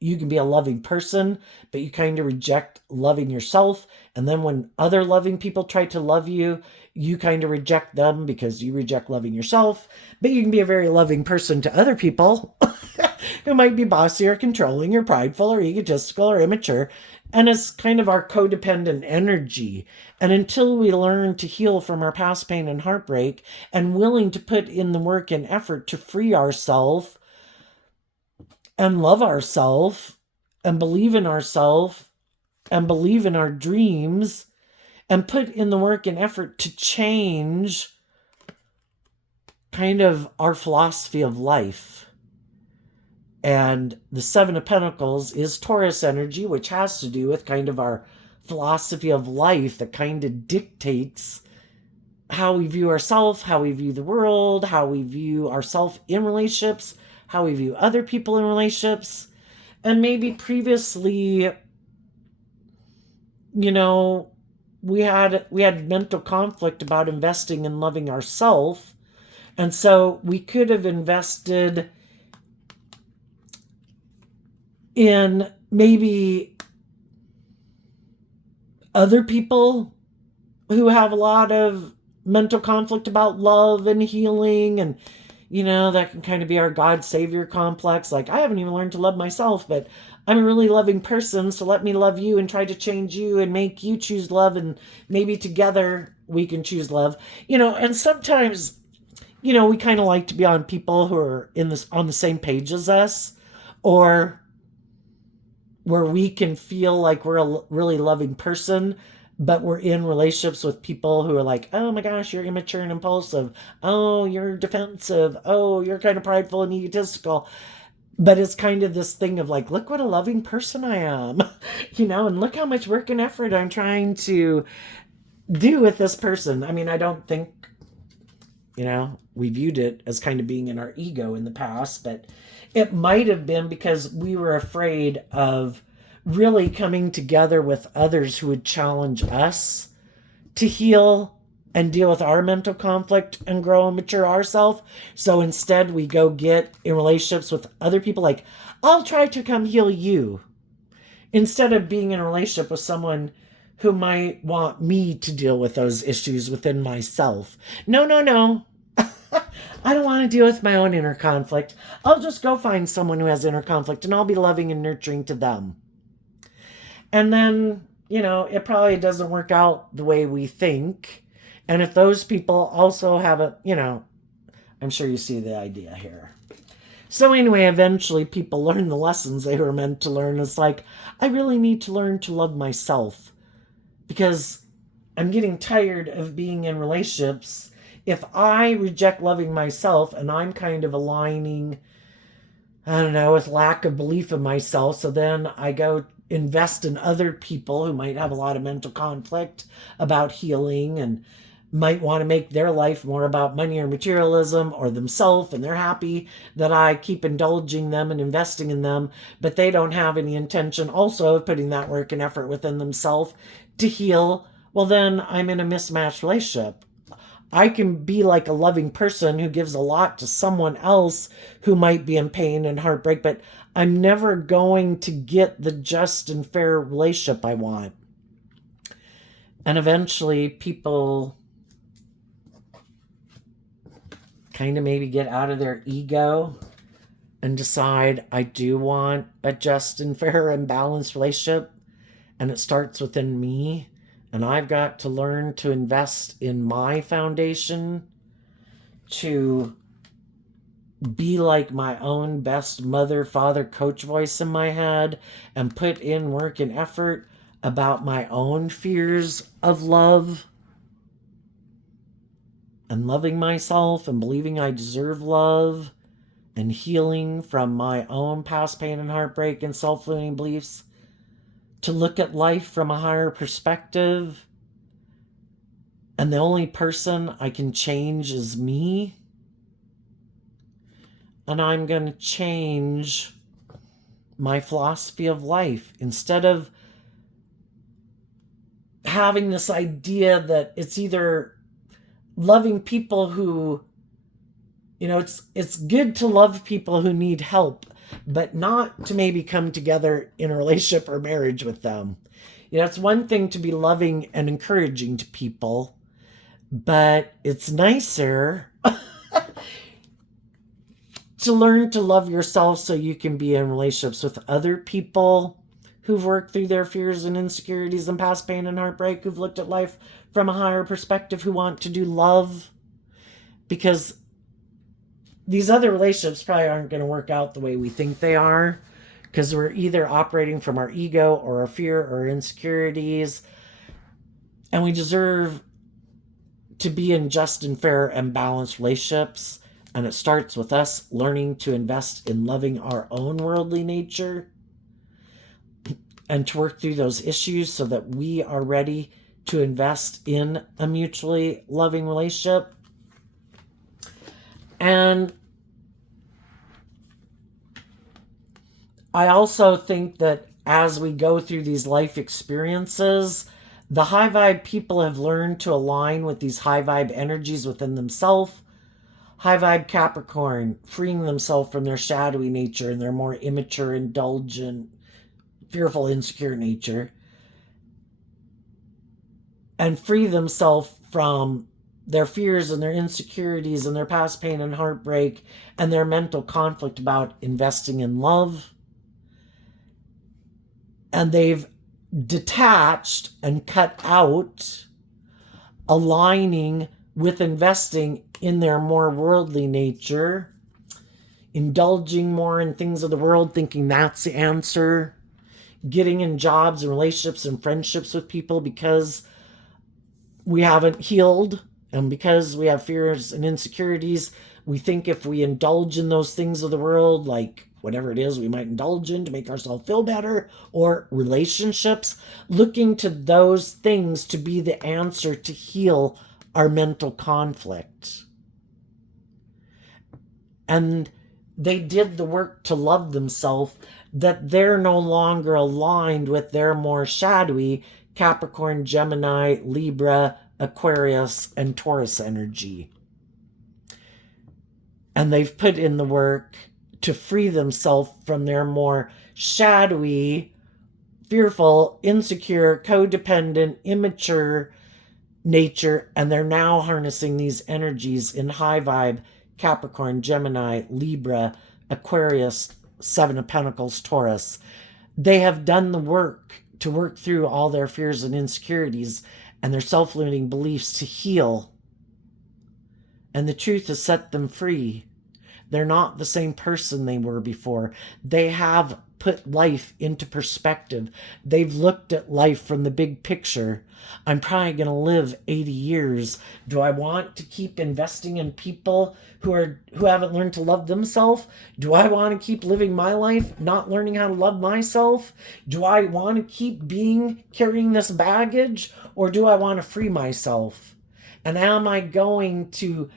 you can be a loving person, but you kind of reject loving yourself. And then when other loving people try to love you, you kind of reject them because you reject loving yourself. But you can be a very loving person to other people who might be bossy or controlling or prideful or egotistical or immature. And it's kind of our codependent energy. And until we learn to heal from our past pain and heartbreak and willing to put in the work and effort to free ourselves and love ourselves and believe in ourselves and believe in our dreams and put in the work and effort to change kind of our philosophy of life. And the Seven of Pentacles is Taurus energy, which has to do with kind of our philosophy of life that kind of dictates how we view ourselves, how we view the world, how we view ourselves in relationships, how we view other people in relationships. And maybe previously, you know, we had mental conflict about investing in loving ourselves. And so we could have invested in maybe other people who have a lot of mental conflict about love and healing, and that can kind of be our God Savior complex. Like, I haven't even learned to love myself, but I'm a really loving person, so let me love you and try to change you and make you choose love, and maybe together we can choose love. And sometimes, we kind of like to be on people who are on the same page as us, or where we can feel like we're a really loving person, but we're in relationships with people who are like, oh my gosh, you're immature and impulsive. Oh, you're defensive. Oh, you're kind of prideful and egotistical. But it's kind of this thing of like, look what a loving person I am, and look how much work and effort I'm trying to do with this person. I mean, I don't think, we viewed it as kind of being in our ego in the past, but it might have been because we were afraid of really coming together with others who would challenge us to heal and deal with our mental conflict and grow and mature ourselves. So instead, we go get in relationships with other people like, I'll try to come heal you, instead of being in a relationship with someone who might want me to deal with those issues within myself. No, no, no. I don't want to deal with my own inner conflict. I'll just go find someone who has inner conflict, and I'll be loving and nurturing to them. And then, it probably doesn't work out the way we think. And if those people also have I'm sure you see the idea here. So anyway, eventually people learn the lessons they were meant to learn. It's like, I really need to learn to love myself, because I'm getting tired of being in relationships. If I reject loving myself and I'm kind of aligning, with lack of belief in myself, so then I go invest in other people who might have a lot of mental conflict about healing and might want to make their life more about money or materialism or themselves, and they're happy that I keep indulging them and investing in them, but they don't have any intention also of putting that work and effort within themselves to heal. Well, then I'm in a mismatched relationship. I can be like a loving person who gives a lot to someone else who might be in pain and heartbreak, but I'm never going to get the just and fair relationship I want. And eventually people kind of maybe get out of their ego and decide, I do want a just and fair and balanced relationship. And it starts within me. And I've got to learn to invest in my foundation, to be like my own best mother, father, coach voice in my head, and put in work and effort about my own fears of love and loving myself and believing I deserve love and healing from my own past pain and heartbreak and self-limiting beliefs, to look at life from a higher perspective. And the only person I can change is me. And I'm going to change my philosophy of life. Instead of having this idea that it's either loving people who, it's good to love people who need help, but not to maybe come together in a relationship or marriage with them. It's one thing to be loving and encouraging to people, but it's nicer to learn to love yourself so you can be in relationships with other people who've worked through their fears and insecurities and past pain and heartbreak, who've looked at life from a higher perspective, who want to do love. Because these other relationships probably aren't going to work out the way we think they are, because we're either operating from our ego or our fear or insecurities. And we deserve to be in just and fair and balanced relationships. And it starts with us learning to invest in loving our own worldly nature and to work through those issues so that we are ready to invest in a mutually loving relationship. And I also think that as we go through these life experiences, the high vibe people have learned to align with these high vibe energies within themselves. High vibe Capricorn, freeing themselves from their shadowy nature and their more immature, indulgent, fearful, insecure nature, and free themselves from their fears and their insecurities and their past pain and heartbreak and their mental conflict about investing in love. And they've detached and cut out aligning with investing in their more worldly nature, indulging more in things of the world, thinking that's the answer, getting in jobs and relationships and friendships with people because we haven't healed and because we have fears and insecurities. We think if we indulge in those things of the world, like whatever it is we might indulge in to make ourselves feel better, or relationships, looking to those things to be the answer to heal our mental conflict. And they did the work to love themselves, that they're no longer aligned with their more shadowy Capricorn, Gemini, Libra, Aquarius, and Taurus energy. And they've put in the work to free themselves from their more shadowy, fearful, insecure, codependent, immature nature. And they're now harnessing these energies in high vibe Capricorn, Gemini, Libra, Aquarius, Seven of Pentacles, Taurus. They have done the work to work through all their fears and insecurities and their self-limiting beliefs to heal. And the truth has set them free. They're not the same person they were before. They have put life into perspective. They've looked at life from the big picture. I'm probably going to live 80 years. Do I want to keep investing in people who haven't learned to love themselves? Do I want to keep living my life not learning how to love myself? Do I want to keep carrying this baggage, or do I want to free myself? And am I going to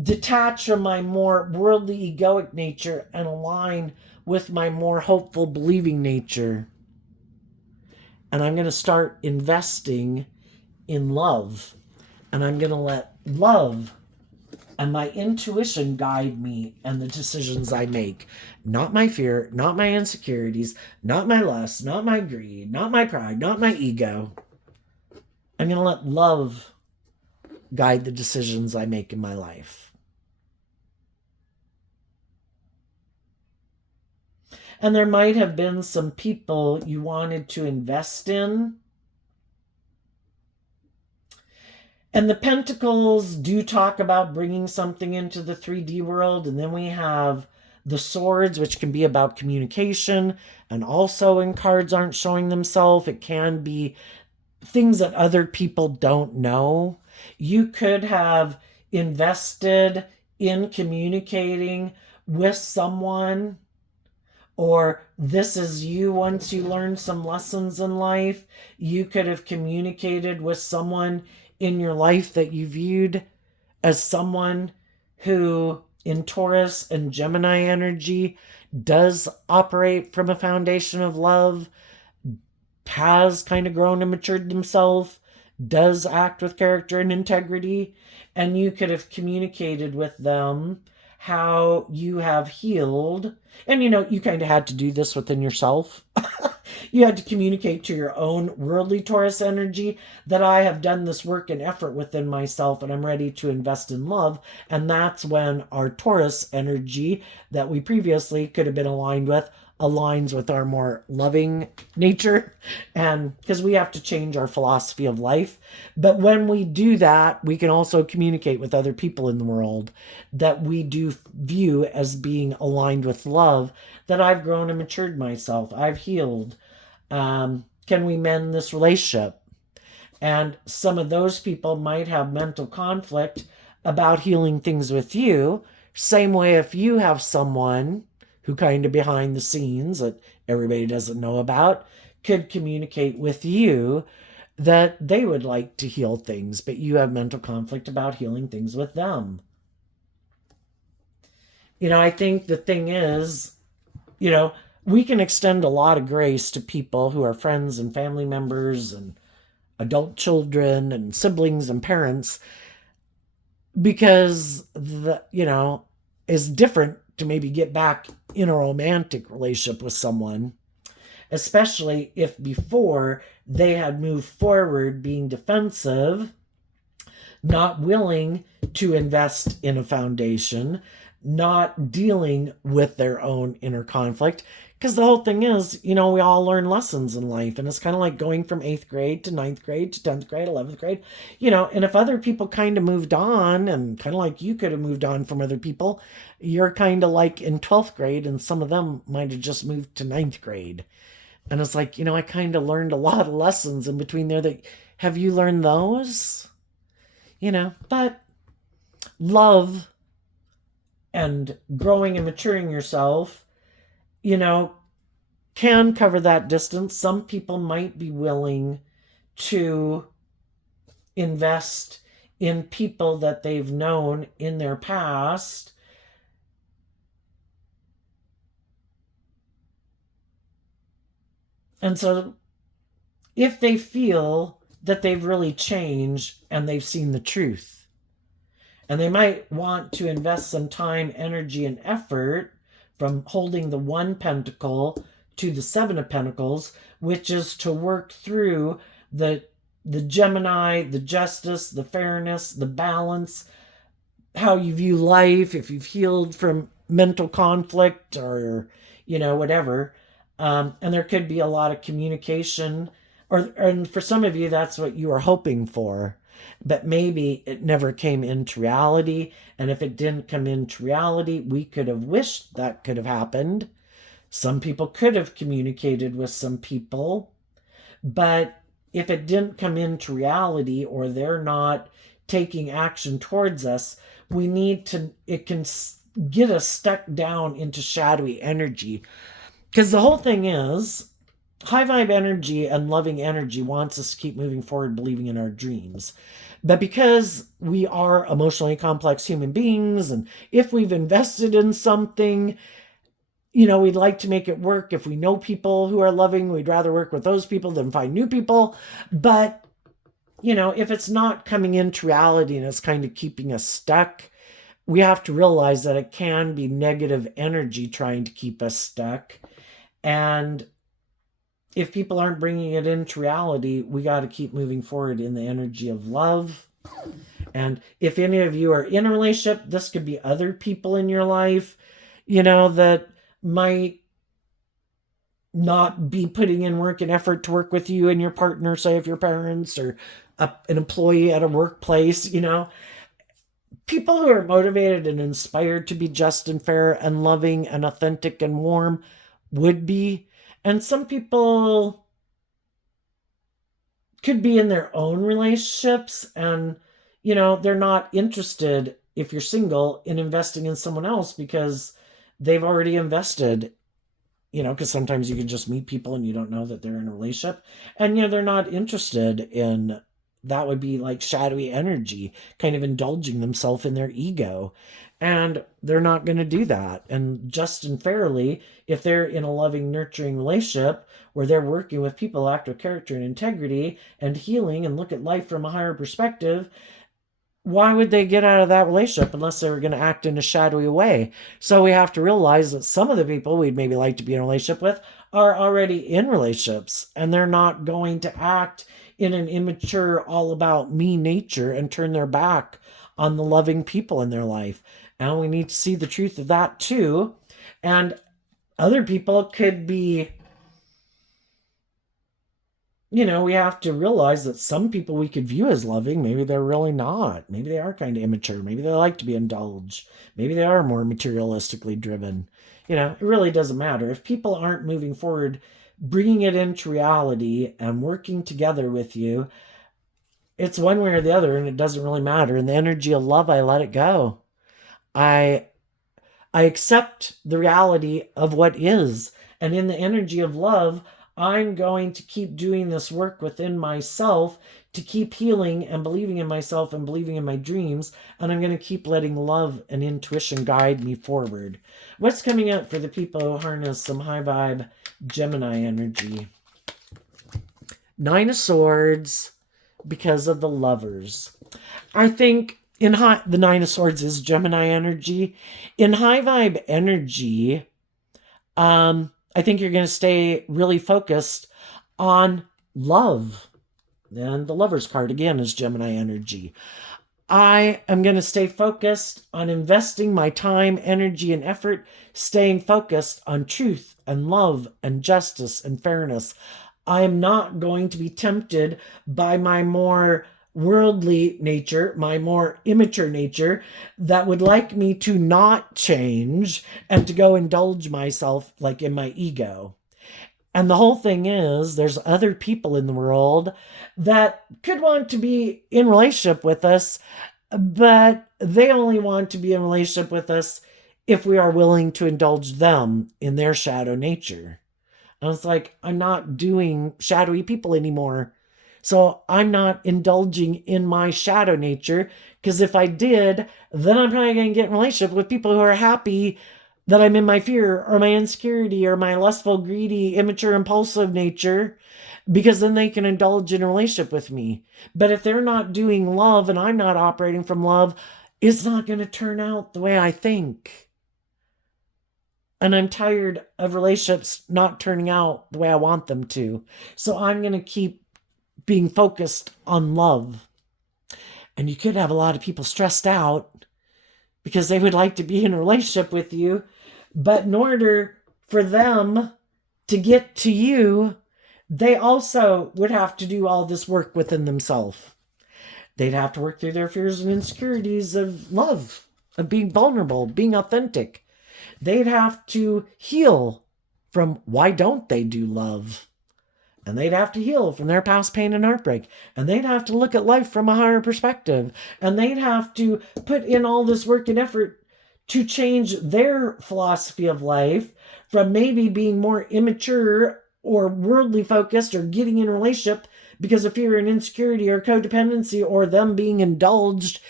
detach from my more worldly, egoic nature and align with my more hopeful, believing nature? And I'm going to start investing in love. And I'm going to let love and my intuition guide me and the decisions I make. Not my fear, not my insecurities, not my lust, not my greed, not my pride, not my ego. I'm going to let love guide the decisions I make in my life. And there might have been some people you wanted to invest in. And the Pentacles do talk about bringing something into the 3D world. And then we have the Swords, which can be about communication. And also when cards aren't showing themselves, it can be things that other people don't know. You could have invested in communicating with someone, or this is you once you learn some lessons in life. You could have communicated with someone in your life that you viewed as someone who, in Taurus and Gemini energy, does operate from a foundation of love, has kind of grown and matured themselves, does act with character and integrity, and you could have communicated with them how you have healed. And you kind of had to do this within yourself. You had to communicate to your own worldly Taurus energy that I have done this work and effort within myself and I'm ready to invest in love. And that's when our Taurus energy that we previously could have been aligned with aligns with our more loving nature, and because we have to change our philosophy of life. But when we do that, we can also communicate with other people in the world that we do view as being aligned with love, that I've grown and matured myself, I've healed. Can we mend this relationship? And some of those people might have mental conflict about healing things with you. Same way if you have someone who kind of behind the scenes that everybody doesn't know about, could communicate with you that they would like to heal things, but you have mental conflict about healing things with them. I think the thing is, you know, we can extend a lot of grace to people who are friends and family members and adult children and siblings and parents because is different to maybe get back in a romantic relationship with someone, especially if before they had moved forward being defensive, not willing to invest in a foundation, not dealing with their own inner conflict. Because the whole thing is, we all learn lessons in life. And it's kind of like going from 8th grade to 9th grade to 10th grade, 11th grade, and if other people kind of moved on, and kind of like you could have moved on from other people, you're kind of like in 12th grade, and some of them might have just moved to 9th grade. And it's like, I kind of learned a lot of lessons in between there. That have you learned those? But love and growing and maturing yourself, you know, can cover that distance. Some people might be willing to invest in people that they've known in their past. And so if they feel that they've really changed and they've seen the truth, and they might want to invest some time, energy, and effort from holding the 1 pentacle to the 7 of Pentacles, which is to work through the Gemini, the justice, the fairness, the balance, how you view life, if you've healed from mental conflict or, whatever. And there could be a lot of communication, and for some of you, that's what you were hoping for. But maybe it never came into reality. And if it didn't come into reality, we could have wished that could have happened. Some people could have communicated with some people. But if it didn't come into reality, or they're not taking action towards us, it can get us stuck down into shadowy energy. Because the whole thing is, high vibe energy and loving energy wants us to keep moving forward, believing in our dreams. But because we are emotionally complex human beings, and if we've invested in something, we'd like to make it work. If we know people who are loving, we'd rather work with those people than find new people. But, if it's not coming into reality and it's kind of keeping us stuck, we have to realize that it can be negative energy trying to keep us stuck. And if people aren't bringing it into reality, we got to keep moving forward in the energy of love. And if any of you are in a relationship, this could be other people in your life, that might not be putting in work and effort to work with you and your partner, say if your parents or an employee at a workplace, people who are motivated and inspired to be just and fair and loving and authentic and warm would be. And some people could be in their own relationships, and they're not interested, if you're single, in investing in someone else because they've already invested, because sometimes you can just meet people and you don't know that they're in a relationship, and they're not interested in that. Would be like shadowy energy, kind of indulging themselves in their ego, and they're not going to do that. And just and fairly, if they're in a loving, nurturing relationship where they're working with people, act with character and integrity and healing and look at life from a higher perspective, why would they get out of that relationship unless they were going to act in a shadowy way? So we have to realize that some of the people we'd maybe like to be in a relationship with are already in relationships, and they're not going to act in an immature, all about me nature and turn their back on the loving people in their life. And we need to see the truth of that too. And other people could be, we have to realize that some people we could view as loving, maybe they're really not. Maybe they are kind of immature. Maybe they like to be indulged. Maybe they are more materialistically driven. It really doesn't matter. If people aren't moving forward, bringing it into reality and working together with you, it's one way or the other, and it doesn't really matter. In the energy of love, I let it go. I I accept the reality of what is. And in the energy of love, I'm going to keep doing this work within myself to keep healing and believing in myself and believing in my dreams. And I'm going to keep letting love and intuition guide me forward. What's coming up for the people who harness some high vibe Gemini energy? Nine of Swords, because of the Lovers. I think the Nine of Swords is Gemini energy. In high vibe energy, I think you're going to stay really focused on love. And the Lovers card again is Gemini energy. I am going to stay focused on investing my time, energy, and effort, staying focused on truth and love and justice and fairness. I am not going to be tempted by my more worldly nature, my more immature nature, that would like me to not change and to go indulge myself like in my ego. And the whole thing is, there's other people in the world that could want to be in relationship with us, but they only want to be in relationship with us if we are willing to indulge them in their shadow nature. And it's like, I'm not doing shadowy people anymore. So I'm not indulging in my shadow nature, because if I did, then I'm probably going to get in a relationship with people who are happy that I'm in my fear or my insecurity or my lustful, greedy, immature, impulsive nature, because then they can indulge in a relationship with me. But if they're not doing love and I'm not operating from love, it's not going to turn out the way I think. And I'm tired of relationships not turning out the way I want them to. So I'm going to keep being focused on love. And you could have a lot of people stressed out because they would like to be in a relationship with you. But in order for them to get to you, they also would have to do all this work within themselves. They'd have to work through their fears and insecurities of love, of being vulnerable, being authentic. They'd have to heal from why don't they do love? And they'd have to heal from their past pain and heartbreak. And they'd have to look at life from a higher perspective. And they'd have to put in all this work and effort to change their philosophy of life from maybe being more immature or worldly focused or getting in a relationship because of fear and insecurity or codependency, or them being indulged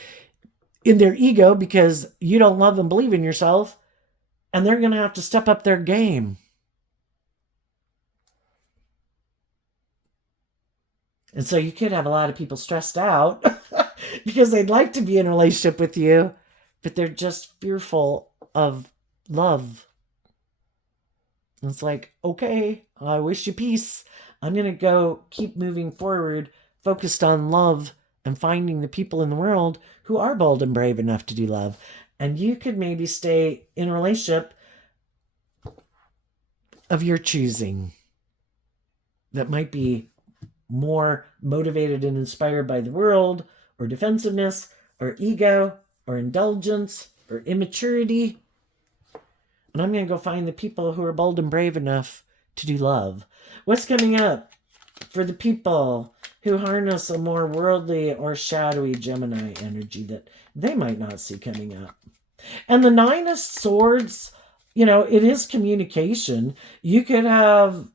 in their ego because you don't love and believe in yourself. And they're going to have to step up their game. And so you could have a lot of people stressed out because they'd like to be in a relationship with you, but they're just fearful of love. And it's like, okay, I wish you peace. I'm going to go keep moving forward, focused on love and finding the people in the world who are bold and brave enough to do love. And you could maybe stay in a relationship of your choosing that might be more motivated and inspired by the world, or defensiveness, or ego, or indulgence, or immaturity. And I'm going to go find the people who are bold and brave enough to do love. What's coming up for the people who harness a more worldly or shadowy Gemini energy that they might not see coming up? And the Nine of Swords, it is communication. You could have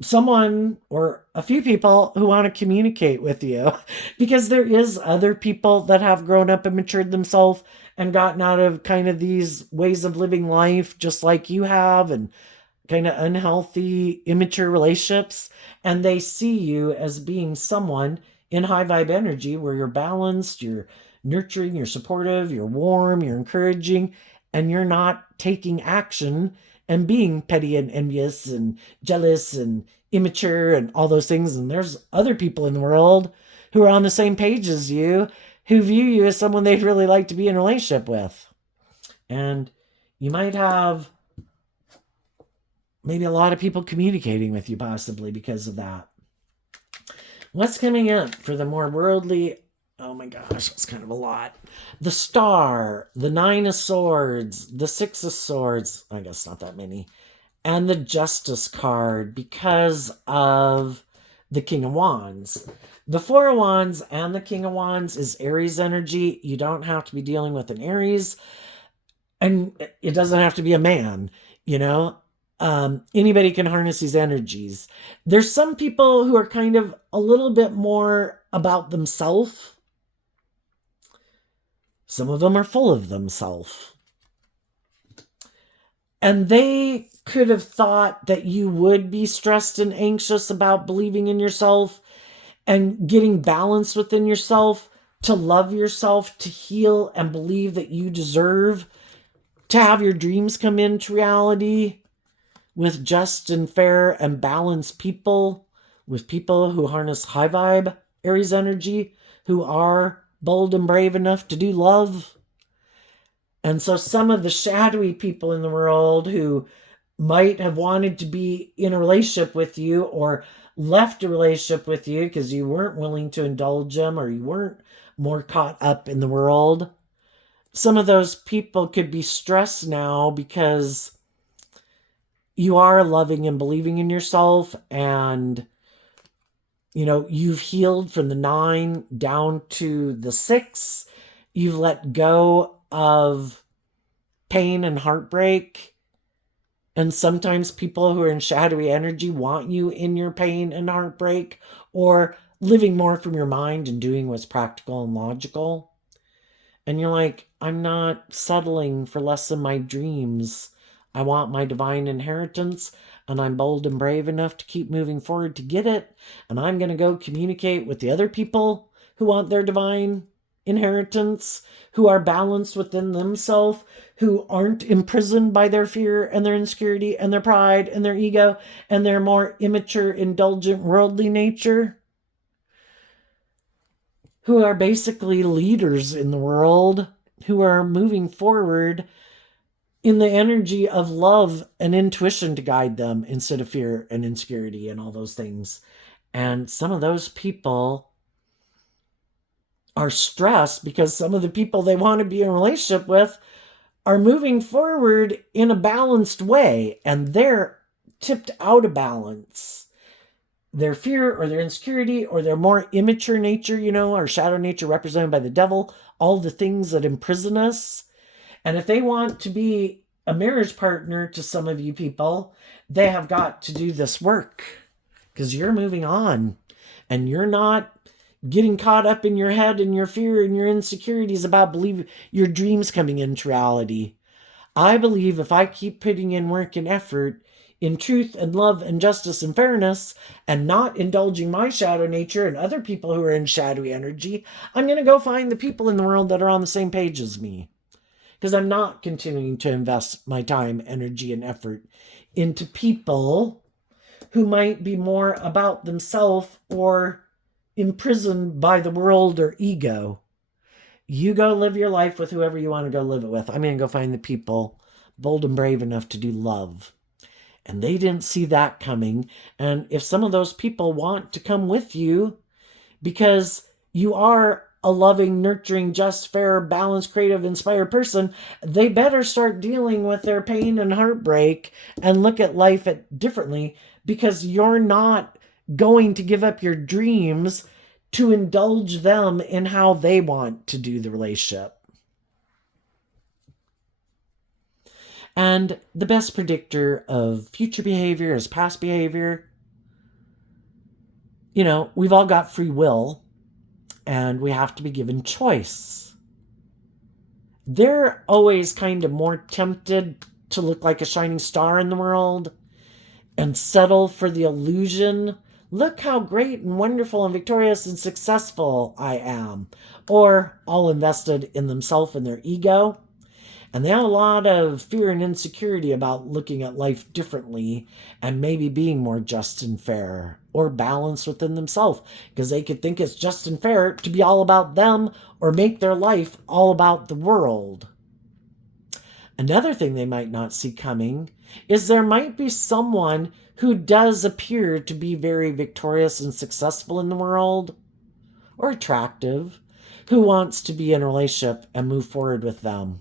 someone or a few people who want to communicate with you, because there is other people that have grown up and matured themselves and gotten out of kind of these ways of living life just like you have, and kind of unhealthy, immature relationships. And they see you as being someone in high vibe energy where you're balanced, you're nurturing, you're supportive, you're warm, you're encouraging, and you're not taking action and being petty and envious and jealous and immature and all those things. And there's other people in the world who are on the same page as you, who view you as someone they'd really like to be in a relationship with. And you might have maybe a lot of people communicating with you possibly because of that. What's coming up for the more worldly? Oh my gosh, it's kind of a lot. The Star, the Nine of Swords, the Six of Swords, I guess not that many, and the Justice card because of the King of Wands. The Four of Wands and the King of Wands is Aries energy. You don't have to be dealing with an Aries, and it doesn't have to be a man, Anybody can harness these energies. There's some people who are kind of a little bit more about themselves. Some of them are full of themselves. And they could have thought that you would be stressed and anxious about believing in yourself and getting balanced within yourself, to love yourself, to heal and believe that you deserve to have your dreams come into reality with just and fair and balanced people, with people who harness high vibe Aries energy, who are bold and brave enough to do love. And so some of the shadowy people in the world who might have wanted to be in a relationship with you or left a relationship with you because you weren't willing to indulge them or you weren't more caught up in the world, some of those people could be stressed now because you are loving and believing in yourself, and you've healed from the 9 down to the 6. You've let go of pain and heartbreak. And sometimes people who are in shadowy energy want you in your pain and heartbreak, or living more from your mind and doing what's practical and logical. And you're like, I'm not settling for less than my dreams. I want my divine inheritance, and I'm bold and brave enough to keep moving forward to get it. And I'm going to go communicate with the other people who want their divine inheritance, who are balanced within themselves, who aren't imprisoned by their fear and their insecurity and their pride and their ego and their more immature, indulgent, worldly nature, who are basically leaders in the world, who are moving forward in the energy of love and intuition to guide them instead of fear and insecurity and all those things. And some of those people are stressed because some of the people they want to be in a relationship with are moving forward in a balanced way, and they're tipped out of balance. Their fear or their insecurity or their more immature nature, or shadow nature represented by the devil, all the things that imprison us. And if they want to be a marriage partner to some of you people, they have got to do this work, because you're moving on and you're not getting caught up in your head and your fear and your insecurities about believing your dreams coming into reality. I believe if I keep putting in work and effort in truth and love and justice and fairness, and not indulging my shadow nature and other people who are in shadowy energy, I'm going to go find the people in the world that are on the same page as me. Because I'm not continuing to invest my time, energy, and effort into people who might be more about themselves or imprisoned by the world or ego. You go live your life with whoever you want to go live it with. I'm going to go find the people bold and brave enough to do love. And they didn't see that coming. And if some of those people want to come with you because you are a loving, nurturing, just, fair, balanced, creative, inspired person, they better start dealing with their pain and heartbreak and look at life differently, because you're not going to give up your dreams to indulge them in how they want to do the relationship. And the best predictor of future behavior is past behavior. We've all got free will, and we have to be given choice. They're always kind of more tempted to look like a shining star in the world and settle for the illusion. Look how great and wonderful and victorious and successful I am. Or all invested in themselves and their ego. And they have a lot of fear and insecurity about looking at life differently and maybe being more just and fair or balanced within themselves, because they could think it's just and fair to be all about them or make their life all about the world. Another thing they might not see coming is there might be someone who does appear to be very victorious and successful in the world or attractive, who wants to be in a relationship and move forward with them.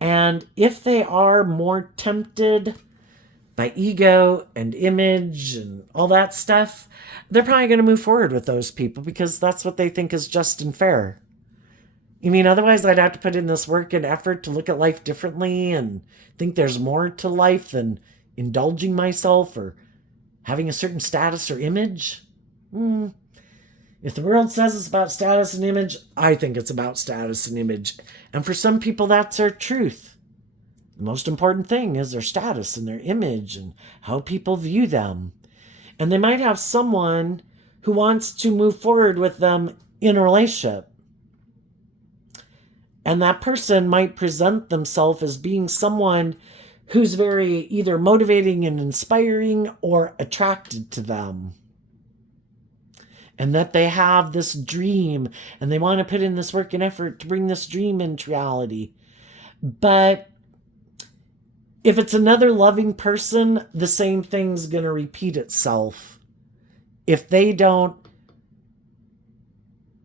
And if they are more tempted by ego and image and all that stuff, they're probably going to move forward with those people because that's what they think is just and fair. Otherwise I'd have to put in this work and effort to look at life differently and think there's more to life than indulging myself or having a certain status or image? If the world says it's about status and image, I think it's about status and image. And for some people, that's their truth. The most important thing is their status and their image and how people view them. And they might have someone who wants to move forward with them in a relationship. And that person might present themselves as being someone who's very either motivating and inspiring or attracted to them. And that they have this dream and they want to put in this work and effort to bring this dream into reality. But if it's another loving person, the same thing's going to repeat itself. If they don't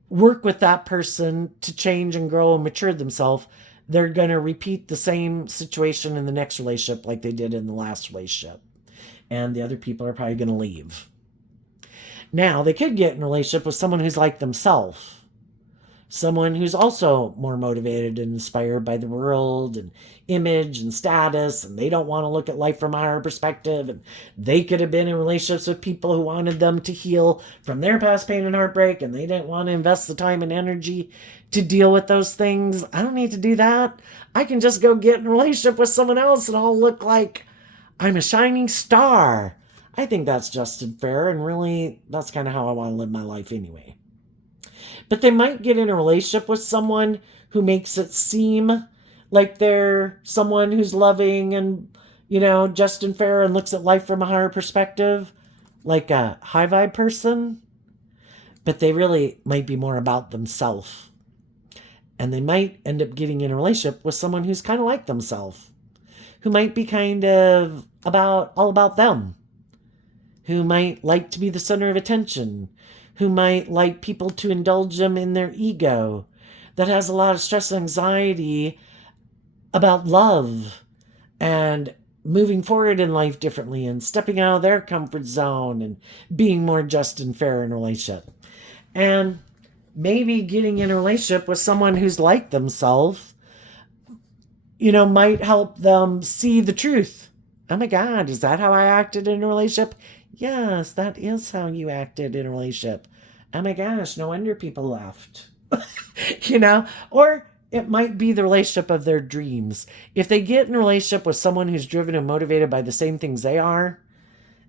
work with that person to change and grow and mature themselves, they're going to repeat the same situation in the next relationship like they did in the last relationship. And the other people are probably going to leave. Now, they could get in a relationship with someone who's like themselves. Someone who's also more motivated and inspired by the world and image and status, and they don't want to look at life from a higher perspective. And they could have been in relationships with people who wanted them to heal from their past pain and heartbreak, and they didn't want to invest the time and energy to deal with those things. I don't need to do that. I can just go get in a relationship with someone else and I'll look like I'm a shining star. I think that's just and fair, and really, that's kind of how I want to live my life anyway. But they might get in a relationship with someone who makes it seem like they're someone who's loving and, just and fair and looks at life from a higher perspective, like a high vibe person. But they really might be more about themselves. And they might end up getting in a relationship with someone who's kind of like themselves, who might be kind of all about them, who might like to be the center of attention, who might like people to indulge them in their ego, that has a lot of stress and anxiety about love and moving forward in life differently and stepping out of their comfort zone and being more just and fair in a relationship. And maybe getting in a relationship with someone who's like themselves, might help them see the truth. Oh my God, is that how I acted in a relationship? Yes, that is how you acted in a relationship. Oh my gosh, no wonder people left. Or it might be the relationship of their dreams. If they get in a relationship with someone who's driven and motivated by the same things they are,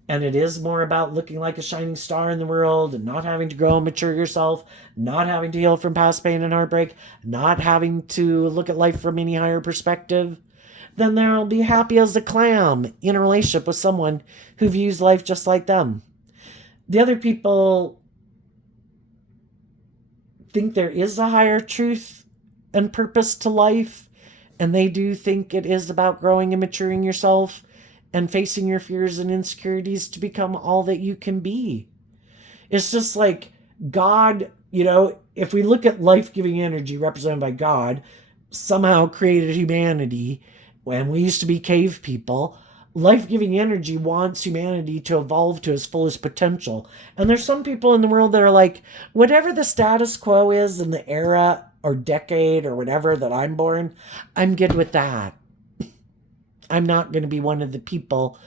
and it is more about looking like a shining star in the world and not having to grow and mature yourself, not having to heal from past pain and heartbreak, not having to look at life from any higher perspective, then they'll be happy as a clam in a relationship with someone who views life just like them. The other people think there is a higher truth and purpose to life, and they do think it is about growing and maturing yourself and facing your fears and insecurities to become all that you can be. It's just like God, if we look at life-giving energy represented by God, somehow created humanity. When we used to be cave people, life-giving energy wants humanity to evolve to its fullest potential. And there's some people in the world that are like, whatever the status quo is in the era or decade or whatever that I'm born, I'm good with that. I'm not going to be one of the people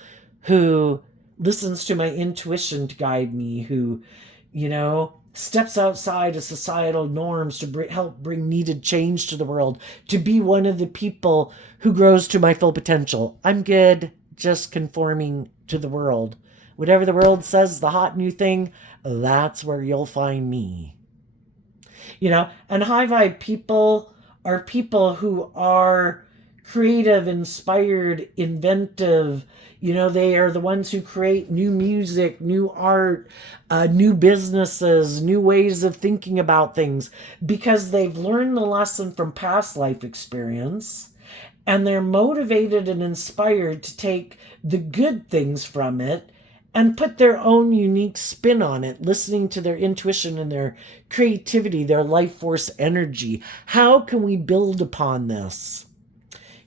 who listens to my intuition to guide me, who, steps outside of societal norms to help bring needed change to the world, to be one of the people who grows to my full potential. I'm good just conforming to the world. Whatever the world says, the hot new thing, that's where you'll find me. And high vibe people are people who are creative, inspired, inventive. They are the ones who create new music, new art, new businesses, new ways of thinking about things, because they've learned the lesson from past life experience, and they're motivated and inspired to take the good things from it and put their own unique spin on it, listening to their intuition and their creativity, their life force energy. How can we build upon this?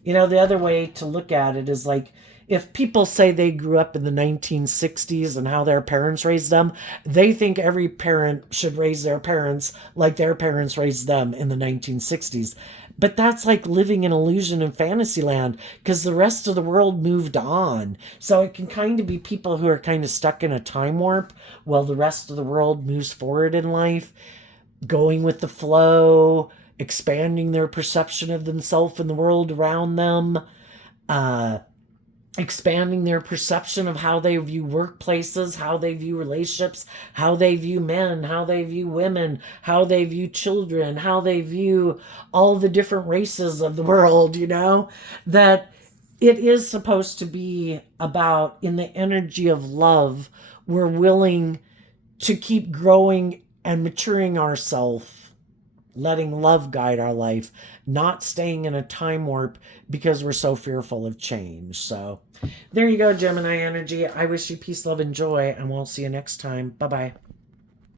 The other way to look at it is like, if people say they grew up in the 1960s and how their parents raised them, they think every parent should raise their parents like their parents raised them in the 1960s. But that's like living in illusion and fantasy land because the rest of the world moved on. So it can kind of be people who are kind of stuck in a time warp while the rest of the world moves forward in life, going with the flow, expanding their perception of themselves and the world around them, uh, expanding their perception of how they view workplaces, how they view relationships, how they view men, how they view women, how they view children, how they view all the different races of the world, that it is supposed to be about in the energy of love, we're willing to keep growing and maturing ourselves, letting love guide our life, not staying in a time warp because we're so fearful of change. So there you go, Gemini energy. I wish you peace, love, and joy, and we'll see you next time. Bye bye.